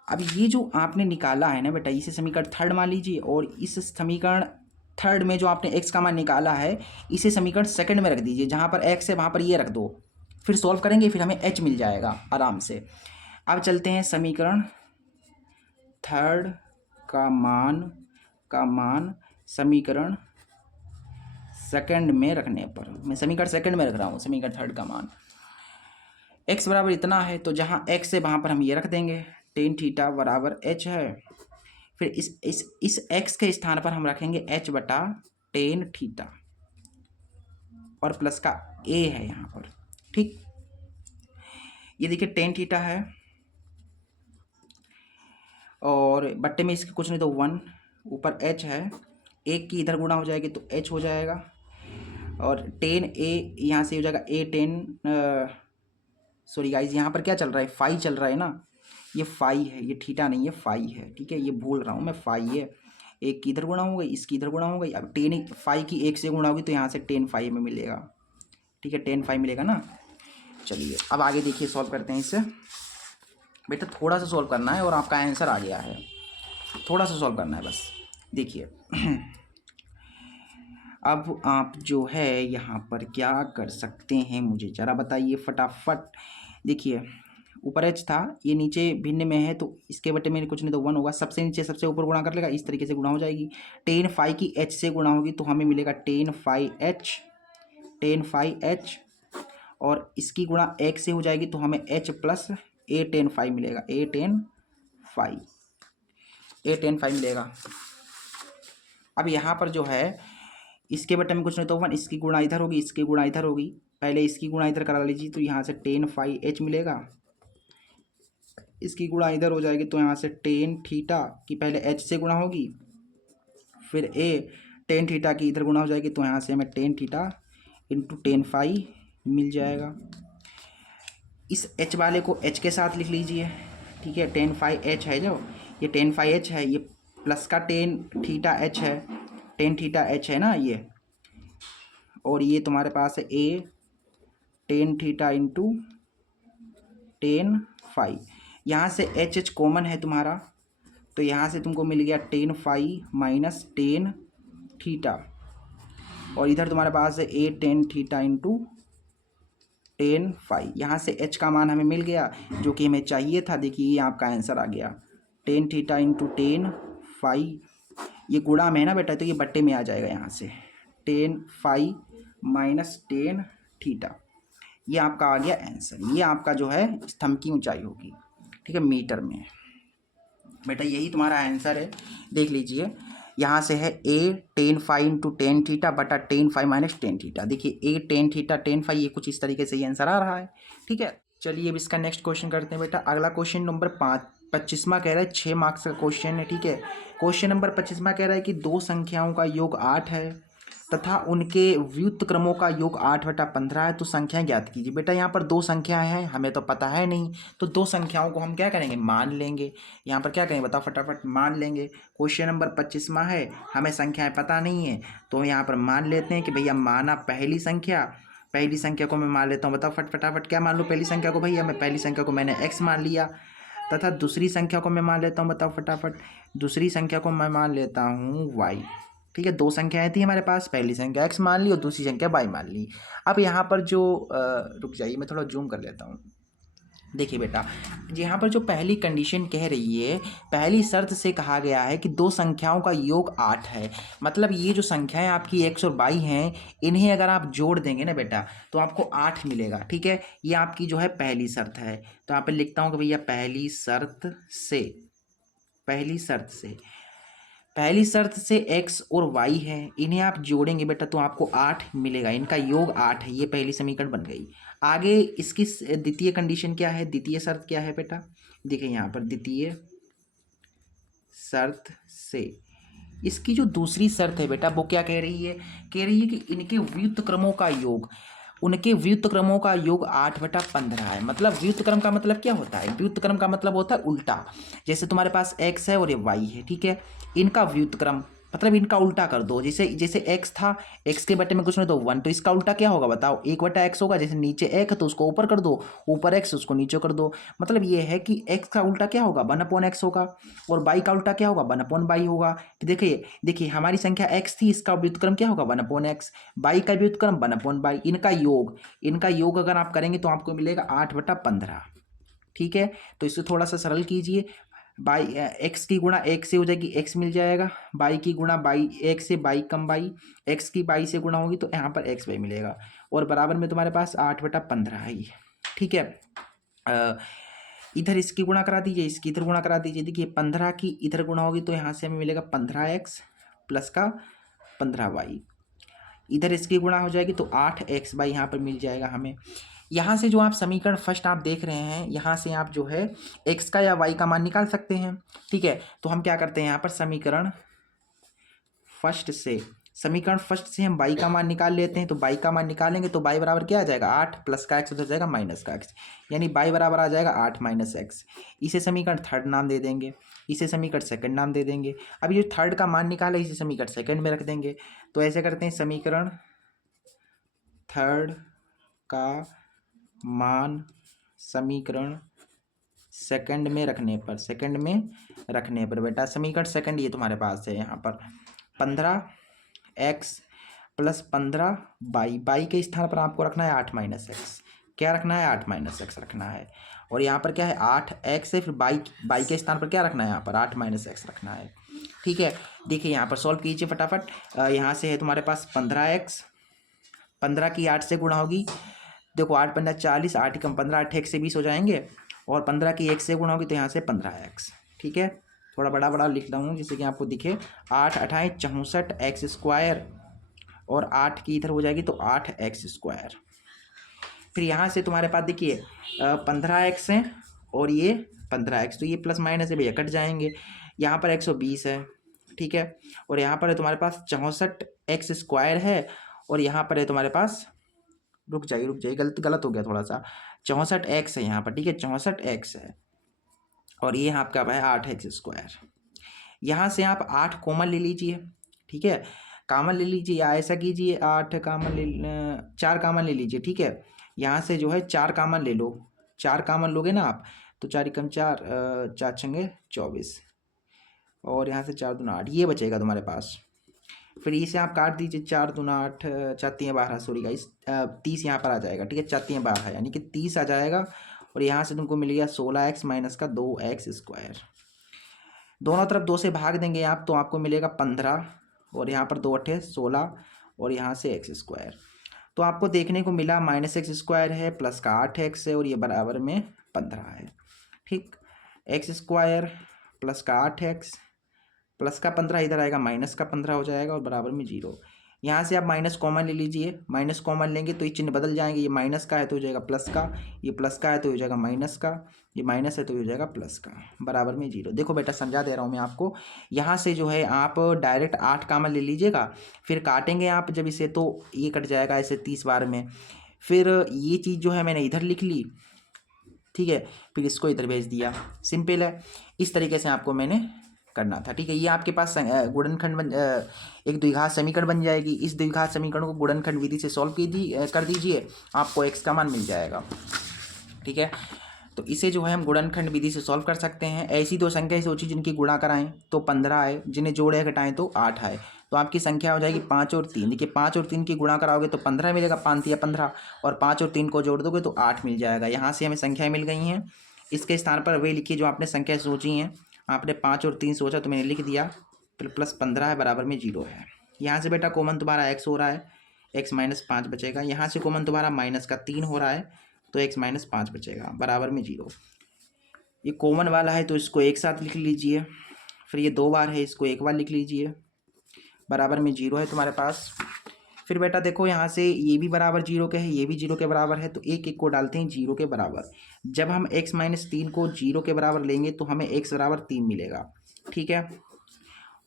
अब ये जो आपने निकाला है ना बेटा, इसे समीकरण थर्ड मान लीजिए, और इस समीकरण थर्ड में जो आपने x का मान निकाला है इसे समीकरण सेकंड में रख दीजिए, जहाँ पर x है वहाँ पर ये रख दो, फिर सॉल्व करेंगे, फिर हमें h मिल जाएगा आराम से। अब चलते हैं समीकरण थर्ड का मान समीकरण सेकंड में रखने पर, मैं समीकरण सेकंड में रख रहा हूँ, समीकरण थर्ड का मान x बराबर इतना है, तो जहाँ x है वहाँ पर हम ये रख देंगे, टेन थीटा बराबर h है। फिर इस x के स्थान पर हम रखेंगे h बटा टेन थीटा, और प्लस का a है यहाँ पर, ठीक। ये देखिए टेन थीटा है, और बट्टे में इसके कुछ नहीं तो 1, ऊपर h है, एक की इधर गुणा हो जाएगी तो h हो जाएगा, और टेन a यहाँ से हो जाएगा a टेन, सॉरी गाइज यहाँ पर क्या चल रहा है, फाई चल रहा है ना, ये फाई है, ये थीटा नहीं है, फाई है, ठीक है। ये भूल रहा हूँ मैं, फाई है, एक की इधर गुणा हो गई, इसकी इधर गुणा हो गई। अब टेन फाई की एक से गुणा होगी तो यहाँ से टेन फाई में मिलेगा, ठीक है, टेन फाई मिलेगा ना। चलिए अब आगे देखिए, सॉल्व करते हैं इससे। बेटा थोड़ा सा सॉल्व करना है और आपका आंसर आ गया है, थोड़ा सा सॉल्व करना है बस। देखिए अब आप जो है यहाँ पर क्या कर सकते हैं, मुझे ज़रा बताइए फटाफट। देखिए ऊपर h था, ये नीचे भिन्न में है, तो इसके बटे में कुछ नहीं तो 1 होगा, सबसे नीचे सबसे ऊपर गुणा कर लेगा, इस तरीके से गुणा हो जाएगी। टेन फाई की h से गुणा होगी तो हमें मिलेगा टेन फाई h, और इसकी गुणा 1 से हो जाएगी तो हमें h plus a tan phi मिलेगा, a टेन फाई मिलेगा। अब यहाँ पर जो है इसके बटे में कुछ नहीं तो 1, इसकी गुणा इधर होगी, इसकी गुणा इधर होगी, पहले इसकी गुणा इधर करा लीजिए, तो यहाँ से टेन फाई h मिलेगा, इसकी गुणा इधर हो जाएगी तो यहाँ से टेन थीटा की पहले h से गुणा होगी, फिर a टेन थीटा की इधर गुणा हो जाएगी, तो यहाँ से हमें tan theta into tan phi मिल जाएगा। इस h वाले को h के साथ लिख लीजिए, ठीक है। टेन फाई h है, जो ये टेन फाई h है, ये प्लस का टेन थीटा h है, टेन थीटा h है ना ये, और ये तुम्हारे पास है a tan theta into tan phi. यहाँ से h कॉमन है तुम्हारा, तो यहाँ से तुमको मिल गया tan phi minus tan theta, और इधर तुम्हारे पास है a tan theta into tan phi. यहाँ से h का मान हमें मिल गया जो कि हमें चाहिए था। देखिए ये आपका आंसर आ गया, tan theta into tan phi. ये गुणा में है ना बेटा, तो ये बट्टे में आ जाएगा, यहाँ से tan phi minus tan theta, ये आपका आ गया आंसर। ये आपका जो है स्तंभ की ऊंचाई होगी, ठीक है, मीटर में। बेटा यही तुम्हारा आंसर है, देख लीजिए। यहाँ से है a tan phi into tan theta बटा tan phi minus tan theta. देखिए a tan theta tan phi, ये कुछ इस तरीके से ये आंसर आ रहा है, ठीक है। चलिए अब इसका नेक्स्ट क्वेश्चन करते हैं बेटा। अगला क्वेश्चन नंबर 25वां कह रहा है, 6 मार्क्स का क्वेश्चन है, ठीक है। क्वेश्चन नंबर 25वां कह रहा है कि दो संख्याओं का योग 8 है तथा उनके व्युत्क्रमों क्रमों का योग 8/15 है, तो संख्या ज्ञात कीजिए। बेटा यहाँ पर दो संख्या हैं, हमें तो पता है नहीं, तो दो संख्याओं को हम क्या करेंगे, मान लेंगे। यहाँ पर क्या करेंगे बताओ, फटाफट मान लेंगे। क्वेश्चन नंबर 25वां है, हमें संख्याएं पता नहीं है, तो यहाँ पर मान लेते हैं कि भैया माना पहली संख्या को मैं मान लेता हूँ। बताओ फटाफट क्या मान लो पहली संख्या को, भैया मैं पहली संख्या को मैंने x मान लिया, तथा दूसरी संख्या को मैं मान लेता हूँ। बताओ फटाफट, दूसरी संख्या को मैं मान लेता हूँ y। ठीक है, दो संख्याएं थी हमारे पास, पहली संख्या x मान ली और दूसरी संख्या y मान ली। अब यहाँ पर जो रुक जाइए, मैं थोड़ा जूम कर लेता हूँ। देखिए बेटा, यहाँ पर जो पहली कंडीशन कह रही है, पहली शर्त से कहा गया है कि दो संख्याओं का योग 8 है। मतलब ये जो संख्याएं आपकी x और y हैं, इन्हें अगर आप जोड़ देंगे ना बेटा, तो आपको 8 मिलेगा। ठीक है, ये आपकी जो है पहली शर्त है। तो यहाँ पर लिखता हूँ कि भैया पहली शर्त से x और y है, इन्हें आप जोड़ेंगे बेटा तो आपको 8 मिलेगा, इनका योग 8 है। ये पहली समीकरण बन गई। आगे इसकी द्वितीय कंडीशन क्या है, द्वितीय शर्त क्या है बेटा, देखिए यहाँ पर द्वितीय शर्त से इसकी जो दूसरी शर्त है बेटा, वो क्या कह रही है, कि इनके व्युत्क्रमों का योग 8/15 है। मतलब व्युत्क्रम का मतलब क्या होता है, व्युत्क्रम का मतलब होता है उल्टा। जैसे तुम्हारे पास x है और ये y है, ठीक है, इनका व्युत्क्रम मतलब इनका उल्टा कर दो। जैसे x था, x के बटे में कुछ नहीं तो 1, तो इसका उल्टा क्या होगा बताओ, 1/x होगा। जैसे नीचे एक है तो उसको ऊपर कर दो, ऊपर x उसको नीचे कर दो। मतलब ये है कि x का उल्टा क्या होगा, 1/x होगा, और y का उल्टा क्या होगा, 1/y होगा। कि देखिए हमारी संख्या x थी, इसका व्युत्क्रम क्या होगा, 1/x, y का व्युत्क्रम 1/y, इनका योग अगर आप करेंगे तो आपको मिलेगा 8/15। ठीक है, तो इसे थोड़ा सा सरल कीजिए। बाई एक्स की गुणा एक से हो जाएगी, एक्स मिल जाएगा। बाई की गुणा बाई एक से, बाई कम बाई, एक्स की बाई से गुणा होगी तो यहाँ पर एक्स बाई मिलेगा, और बराबर में तुम्हारे पास 8/15 है ये। ठीक है, इधर इसकी गुणा करा दीजिए, इसकी इधर गुणा करा दीजिए। देखिए 15 की इधर गुणा होगी तो यहाँ से हमें मिलेगा 15x प्लस का 15y। इधर इसकी गुणा हो जाएगी तो 8x बाई यहाँ पर मिल जाएगा हमें। यहाँ से जो आप समीकरण फर्स्ट आप देख रहे हैं, यहाँ से आप जो है x का या y का मान निकाल सकते हैं। ठीक है, तो हम क्या करते हैं, यहाँ पर समीकरण फर्स्ट से हम y का मान निकाल लेते हैं। तो y का मान निकालेंगे तो y बराबर क्या आ जाएगा, 8 प्लस का x उधर जाएगा माइनस का x, यानी y बराबर आ जाएगा 8 माइनस x। इसे समीकरण थर्ड नाम दे देंगे, इसे समीकरण सेकंड नाम दे देंगे। अब ये थर्ड का मान निकाला, इसे समीकरण सेकंड में रख देंगे। तो ऐसे करते हैं, समीकरण थर्ड का मान समीकरण सेकंड में रखने पर बेटा, समीकरण सेकंड ये तुम्हारे पास है। यहाँ पर 15x प्लस 15y के स्थान पर आपको रखना है 8 माइनस एक्स। क्या रखना है, 8 माइनस एक्स रखना है। और यहाँ पर क्या है, 8x है, फिर बाई के स्थान पर क्या रखना है, यहाँ पर 8 माइनस एक्स रखना है। ठीक है, देखिए यहाँ पर सॉल्व कीजिए फटाफट। यहाँ से है तुम्हारे पास 15x, 15 की 8 से गुणा होगी, देखो 8×5 40, 8 कम 15, 8 से 20 हो जाएंगे, और 15 की 1 से गुणा होगी तो यहाँ से 15x। ठीक है, थोड़ा बड़ा लिख रहा हूँ जिससे कि आपको दिखे। 8 8 64 एक्स स्क्वायर, और 8 की इधर हो जाएगी तो 8x स्क्वायर। फिर यहाँ से तुम्हारे पास देखिए 15x है और ये 15x, तो ये प्लस माइनस है भैया, कट जाएंगे। यहाँ पर 120 है, ठीक है, और यहाँ पर है तुम्हारे पास 64x स्क्वायर है, और यहाँ पर है तुम्हारे पास, रुक जाइए, गलत हो गया थोड़ा सा, 64x है यहाँ पर। ठीक है, 64x है, और ये आपका है 8x स्क्वायर। यहाँ से आप 8 कॉमन ले लीजिए। ठीक है, कॉमन ले लीजिए, या ऐसा कीजिए 4 कॉमन ले लीजिए। ठीक है, यहाँ से जो है 4 कॉमन ले लो, 4 कॉमन लोगे ना आप, तो 4 कम 4, 4 छंगे 24, और यहाँ से 4 दूना 8, ये बचेगा तुम्हारे पास। फिर इसे आप काट दीजिए, 4 दूना 8, 4 3 12, सॉरी गाइस, 30 यहाँ पर आ जाएगा। ठीक है, 4 3 12 यानी कि 30 आ जाएगा, और यहाँ से तुमको मिल गया 16x माइनस का 2x स्क्वायर। दोनों तरफ 2 से भाग देंगे आप तो आपको मिलेगा 15, और यहाँ पर 2 8 16, और यहाँ से x स्क्वायर। तो आपको देखने को मिला -x स्क्वायर है, प्लस का 8x है, और ये बराबर में 15 है। ठीक, x स्क्वायर प्लस का 8x प्लस का 15 इधर आएगा, माइनस का 15 हो जाएगा, और बराबर में 0। यहाँ से आप माइनस कॉमन ले लीजिए, माइनस कॉमन लेंगे तो ये चिन्ह बदल जाएंगे, ये माइनस का है तो हो जाएगा प्लस का, ये प्लस का है तो हो जाएगा माइनस का, ये माइनस है तो हो जाएगा प्लस का, बराबर में 0। देखो बेटा समझा दे रहा हूँ मैं आपको, यहाँ से जो है आप डायरेक्ट 8 कॉमन ले लीजिएगा, फिर काटेंगे आप जब इसे तो ये कट जाएगा ऐसे 30 बार में, फिर ये चीज़ जो है मैंने इधर लिख ली, ठीक है, फिर इसको इधर भेज दिया, सिंपल है। इस तरीके से आपको मैंने करना था, ठीक है। ये आपके पास गुणनखंड एक द्विघात समीकरण बन जाएगी। इस द्विघात समीकरण को गुणनखंड विधि से सॉल्व कर दीजिए, आपको x का मान मिल जाएगा, ठीक है। तो इसे जो है हम गुणनखंड विधि से सॉल्व कर सकते हैं। ऐसी दो संख्या सोची जिनकी गुणा कराएं तो 15 आए, जिन्हें जोड़े घटाएं तो 8 आए, तो आपकी संख्या हो जाएगी 5 और 3। देखिए 5 और 3 की गुणा कराओगे तो 15 मिलेगा, 5 या 15, और 5 और 3 को जोड़ दोगे तो 8 मिल जाएगा। यहाँ से हमें संख्याएं मिल गई हैं। इसके स्थान पर वे लिखिए जो आपने संख्या सोची हैं। आपने 5 और 3 सोचा तो मैंने लिख दिया, प्लस 15 है बराबर में 0 है। यहाँ से बेटा कॉमन तुम्हारा x हो रहा है, x माइनस 5 बचेगा। यहाँ से कॉमन तुम्हारा माइनस का 3 हो रहा है तो x माइनस 5 बचेगा, बराबर में 0। ये कॉमन वाला है तो इसको एक साथ लिख लीजिए, फिर ये 2 बार है इसको एक बार लिख लीजिए, बराबर में 0 है तुम्हारे पास। फिर बेटा देखो यहाँ से ये भी बराबर 0 के है, ये भी 0 के बराबर है, तो एक एक को डालते हैं 0 के बराबर। जब हम x माइनस 3 को 0 के बराबर लेंगे तो हमें x बराबर 3 मिलेगा, ठीक है।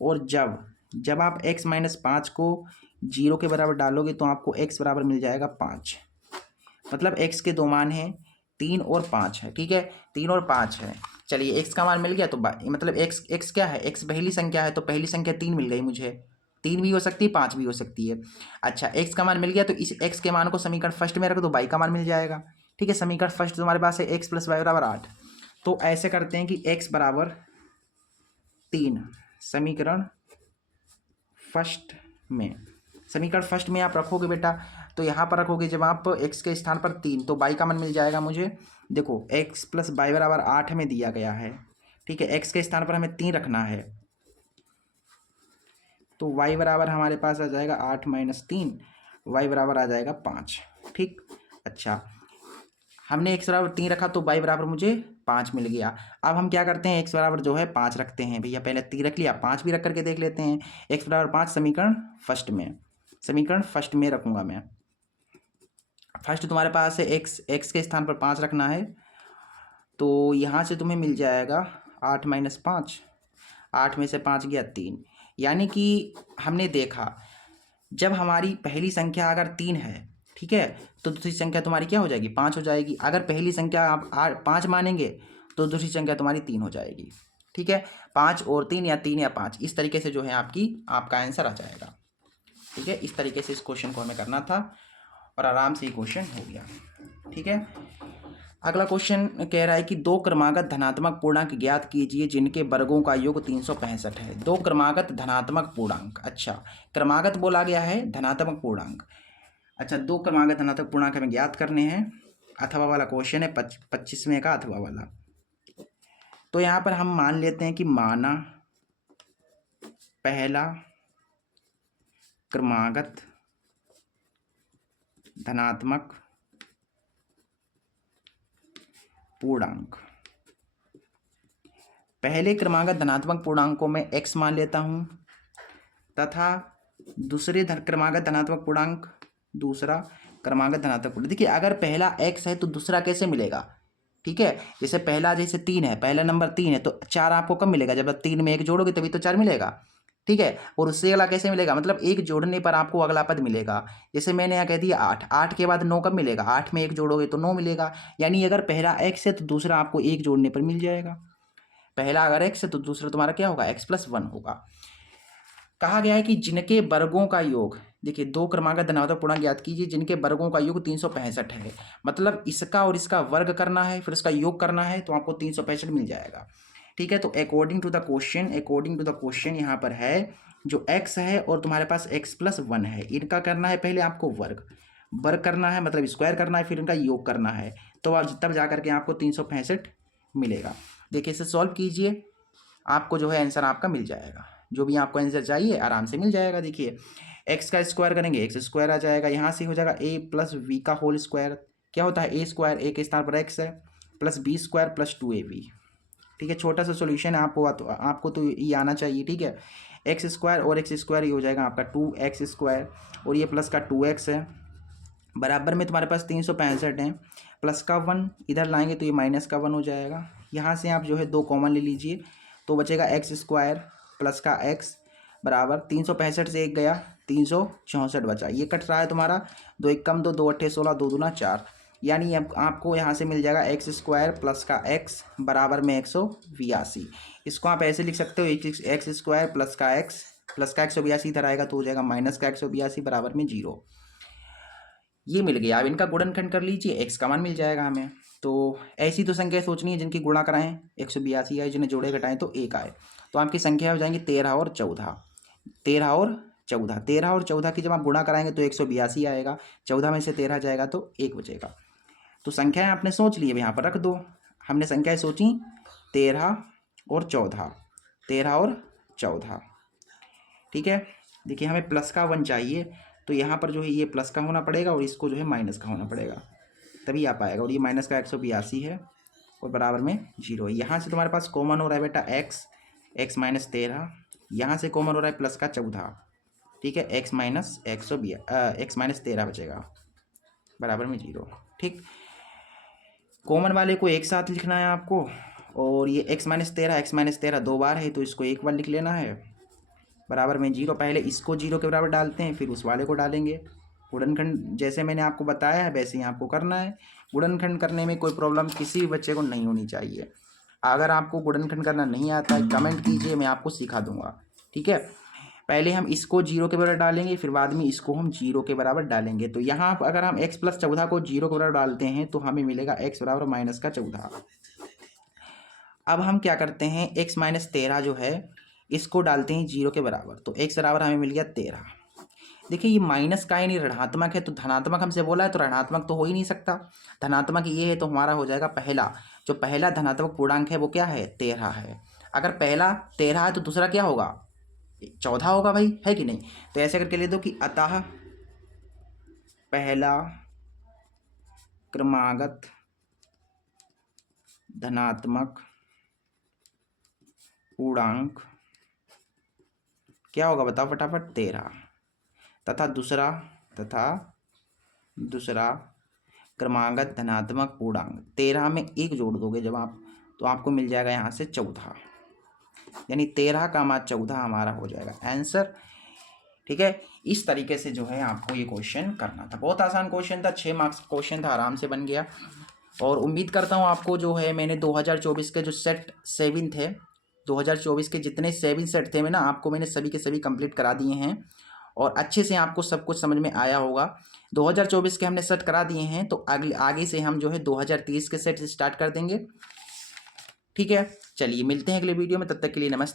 और जब आप x माइनस 5 को 0 के बराबर डालोगे तो आपको x बराबर मिल जाएगा 5। मतलब x के दो मान हैं, 3 और 5 है, ठीक है, 3 और 5 है। चलिए x का मान मिल गया तो मतलब x क्या है, x पहली संख्या है तो पहली संख्या 3 मिल गई मुझे, 3 भी हो सकती है 5 भी हो सकती है। अच्छा x का मान मिल गया तो इस x के मान को समीकरण फर्स्ट में रख दो, y का मान मिल जाएगा, ठीक है। समीकरण फर्स्ट तुम्हारे पास है x प्लस वाई बराबर 8। तो ऐसे करते हैं कि x बराबर 3 समीकरण फर्स्ट में आप रखोगे बेटा, तो यहाँ पर रखोगे जब आप x के स्थान पर 3 तो y का मान मिल जाएगा मुझे। देखो x प्लस वाई बराबर 8 हमें दिया गया है, ठीक है, x के स्थान पर हमें 3 रखना है, तो y बराबर हमारे पास आ जाएगा 8 माइनस 3, y बराबर आ जाएगा 5, ठीक। अच्छा हमने x बराबर 3 रखा तो y बराबर मुझे 5 मिल गया। अब हम क्या करते हैं, x बराबर जो है 5 रखते हैं भैया, पहले 3 रख लिया, 5 भी रख करके देख लेते हैं। x बराबर 5 समीकरण फर्स्ट में रखूँगा मैं। फर्स्ट तुम्हारे पास है x के स्थान पर 5 रखना है, तो यहाँ से तुम्हें मिल जाएगा 8 माइनस 5, 8 में से 5 गया 3। यानी कि हमने देखा जब हमारी पहली संख्या अगर 3 है, ठीक है, तो दूसरी संख्या तुम्हारी क्या हो जाएगी, 5 हो जाएगी। अगर पहली संख्या आप 5 मानेंगे तो दूसरी संख्या तुम्हारी 3 हो जाएगी, ठीक है। 5 और 3 या 3 या 5, इस तरीके से जो है आपका आंसर आ जाएगा, ठीक है। इस तरीके से इस क्वेश्चन को हमें करना था और आराम से ये क्वेश्चन हो गया, ठीक है। अगला क्वेश्चन कह रहा है कि 2 क्रमागत धनात्मक पूर्णांक ज्ञात कीजिए जिनके वर्गों का योग 365 है। 2 क्रमागत धनात्मक पूर्णांक, अच्छा क्रमागत बोला गया है, धनात्मक पूर्णांक। अच्छा 2 क्रमागत धनात्मक पूर्णांक हमें ज्ञात करने हैं। अथवा वाला क्वेश्चन है 25वें का अथवा वाला। तो यहाँ पर हम मान लेते हैं कि माना पहला क्रमागत धनात्मक पूर्णांक, पहले क्रमागत धनात्मक पूर्णांक को मैं x मान लेता हूँ तथा दूसरे क्रमागत धनात्मक पूर्णांक दूसरा क्रमागत धनात्मक पूर्णांक। देखिए अगर पहला x है तो दूसरा कैसे मिलेगा, ठीक है। जैसे पहला 3 है, पहला नंबर 3 है तो 4 आपको कब मिलेगा, जब 3 में 1 जोड़ोगे तभी तो 4 मिलेगा, ठीक है। और उससे अगला कैसे मिलेगा, मतलब 1 जोड़ने पर आपको अगला पद मिलेगा। जैसे मैंने यहाँ कह दिया 8, 8 के बाद 9 कब मिलेगा, 8 में 1 जोड़ोगे तो 9 मिलेगा। यानी अगर पहला x है तो दूसरा आपको 1 जोड़ने पर मिल जाएगा। पहला अगर x है तो दूसरा तुम्हारा क्या होगा, x प्लस 1 होगा। कहा गया है कि जिनके वर्गों का योग, देखिए 2 क्रमागत धनात्मक पूर्णांक ज्ञात कीजिए जिनके वर्गों का योग 365 है। मतलब इसका और इसका वर्ग करना है फिर इसका योग करना है तो आपको 365 मिल जाएगा, ठीक है। तो अकॉर्डिंग टू द क्वेश्चन यहाँ पर है जो x है और तुम्हारे पास x प्लस 1 है, इनका करना है पहले आपको वर्ग करना है, मतलब स्क्वायर करना है, फिर इनका योग करना है, तो तब जा करके आपको 365 मिलेगा। देखिए इसे सॉल्व कीजिए, आपको जो है आंसर आपका मिल जाएगा। जो भी आपको आंसर चाहिए आराम से मिल जाएगा। देखिए x का स्क्वायर करेंगे एक्स स्क्वायर आ जाएगा, यहाँ से हो जाएगा a प्लस वी का होल स्क्वायर, क्या होता है a स्क्वायर, a के स्थान पर x है, plus B square plus 2ab, ठीक है, छोटा सा सोल्यूशन है, आपको तो ये आना चाहिए। ठीक है, एक्स स्क्वायर और एक्स स्क्वायर ये हो जाएगा आपका 2x² और ये प्लस का 2x है, बराबर में तुम्हारे पास 365 है, प्लस का 1 इधर लाएंगे तो ये माइनस का 1 हो जाएगा। यहाँ से आप जो है 2 कॉमन ले लीजिए तो बचेगा x² प्लस का x बराबर 365 से 1 गया 364 बचा, ये कट रहा है तुम्हारा, 2 1 कम 2, 2 8 16, 2 दूना 4, यानी अब आपको यहाँ से मिल जाएगा x² प्लस का x बराबर में 182। इसको आप ऐसे लिख सकते हो x² प्लस का x 182 इधर आएगा तो हो जाएगा माइनस का 182 बराबर में 0। ये मिल गया। अब इनका गुणनखंड कर लीजिए, x का मान मिल जाएगा हमें। तो ऐसी तो संख्या सोचनी है जिनकी गुणा कराएं 182 आए, जिन्हें जोड़े घटाएं तो 1 आए, तो आपकी संख्या हो जाएंगी 13 और 14। 13 और 14 की जब आप गुणा कराएंगे तो 182 आएगा, 14 में से 13 जाएगा तो 1 बचेगा। तो संख्याएं आपने सोच ली, अब यहाँ पर रख दो। हमने संख्याएं सोची 13 और 14, 13 और 14। ठीक है, देखिए हमें प्लस का 1 चाहिए तो यहाँ पर जो है ये प्लस का होना पड़ेगा और इसको जो है माइनस का होना पड़ेगा, तभी आ पाएगा। और ये माइनस का 182 है और बराबर में 0 है। यहाँ से तुम्हारे पास कॉमन हो रहा है बेटा x माइनस 13, यहाँ से कॉमन हो रहा है प्लस का 14। ठीक है, x माइनस 13 बचेगा बराबर में 0। ठीक, कॉमन वाले को एक साथ लिखना है आपको, और ये x माइनस 13 2 बार है तो इसको एक बार लिख लेना है बराबर में 0। पहले इसको 0 के बराबर डालते हैं, फिर उस वाले को डालेंगे। गुणनखंड जैसे मैंने आपको बताया है वैसे ही आपको करना है। गुणनखंड करने में कोई प्रॉब्लम किसी भी बच्चे को नहीं होनी चाहिए। अगर आपको गुणनखंड करना नहीं आता है कमेंट कीजिए, मैं आपको सिखा दूंगा। ठीक है, पहले हम इसको 0 के बराबर डालेंगे, फिर बाद में इसको हम 0 के बराबर डालेंगे। तो यहाँ अगर हम x प्लस 14 को 0 के बराबर डालते हैं तो हमें मिलेगा x बराबर माइनस का 14। अब हम क्या करते हैं, x माइनस 13 जो है इसको डालते हैं 0 के बराबर, तो x बराबर हमें मिल गया 13। देखिए ये माइनस का ही नहीं ऋणात्मक है, तो धनात्मक हमसे बोला है तो ऋणात्मक तो हो ही नहीं सकता। धनात्मक ये है तो हमारा हो जाएगा पहला धनात्मक पूर्णांक है वो क्या है, 13 है। अगर पहला 13 है तो दूसरा क्या होगा, 14 होगा भाई, है कि नहीं। तो ऐसे करके ले दो कि अतः पहला क्रमागत धनात्मक पूर्णांक क्या होगा बताओ फटाफट, 13, तथा दूसरा क्रमागत धनात्मक पूर्णांक 13 में 1 जोड़ दोगे जब आप, तो आपको मिल जाएगा यहाँ से 14, यानी 13 का मान 14 हमारा हो जाएगा आंसर। ठीक है, इस तरीके से जो है आपको ये क्वेश्चन करना था। बहुत आसान क्वेश्चन था, 6 मार्क्स क्वेश्चन था, आराम से बन गया। और उम्मीद करता हूँ आपको जो है मैंने 2024 के जो सेट 7 थे, 2024 के जितने 7 सेट थे ना आपको मैंने सभी के सभी कंप्लीट करा दिए हैं और अच्छे से आपको सब कुछ समझ में आया होगा। 2024 के हमने सेट करा दिए हैं, तो आगे से हम जो है 2023 के सेट स्टार्ट कर देंगे। ठीक है, चलिए मिलते हैं अगले वीडियो में, तब तक के लिए नमस्ते।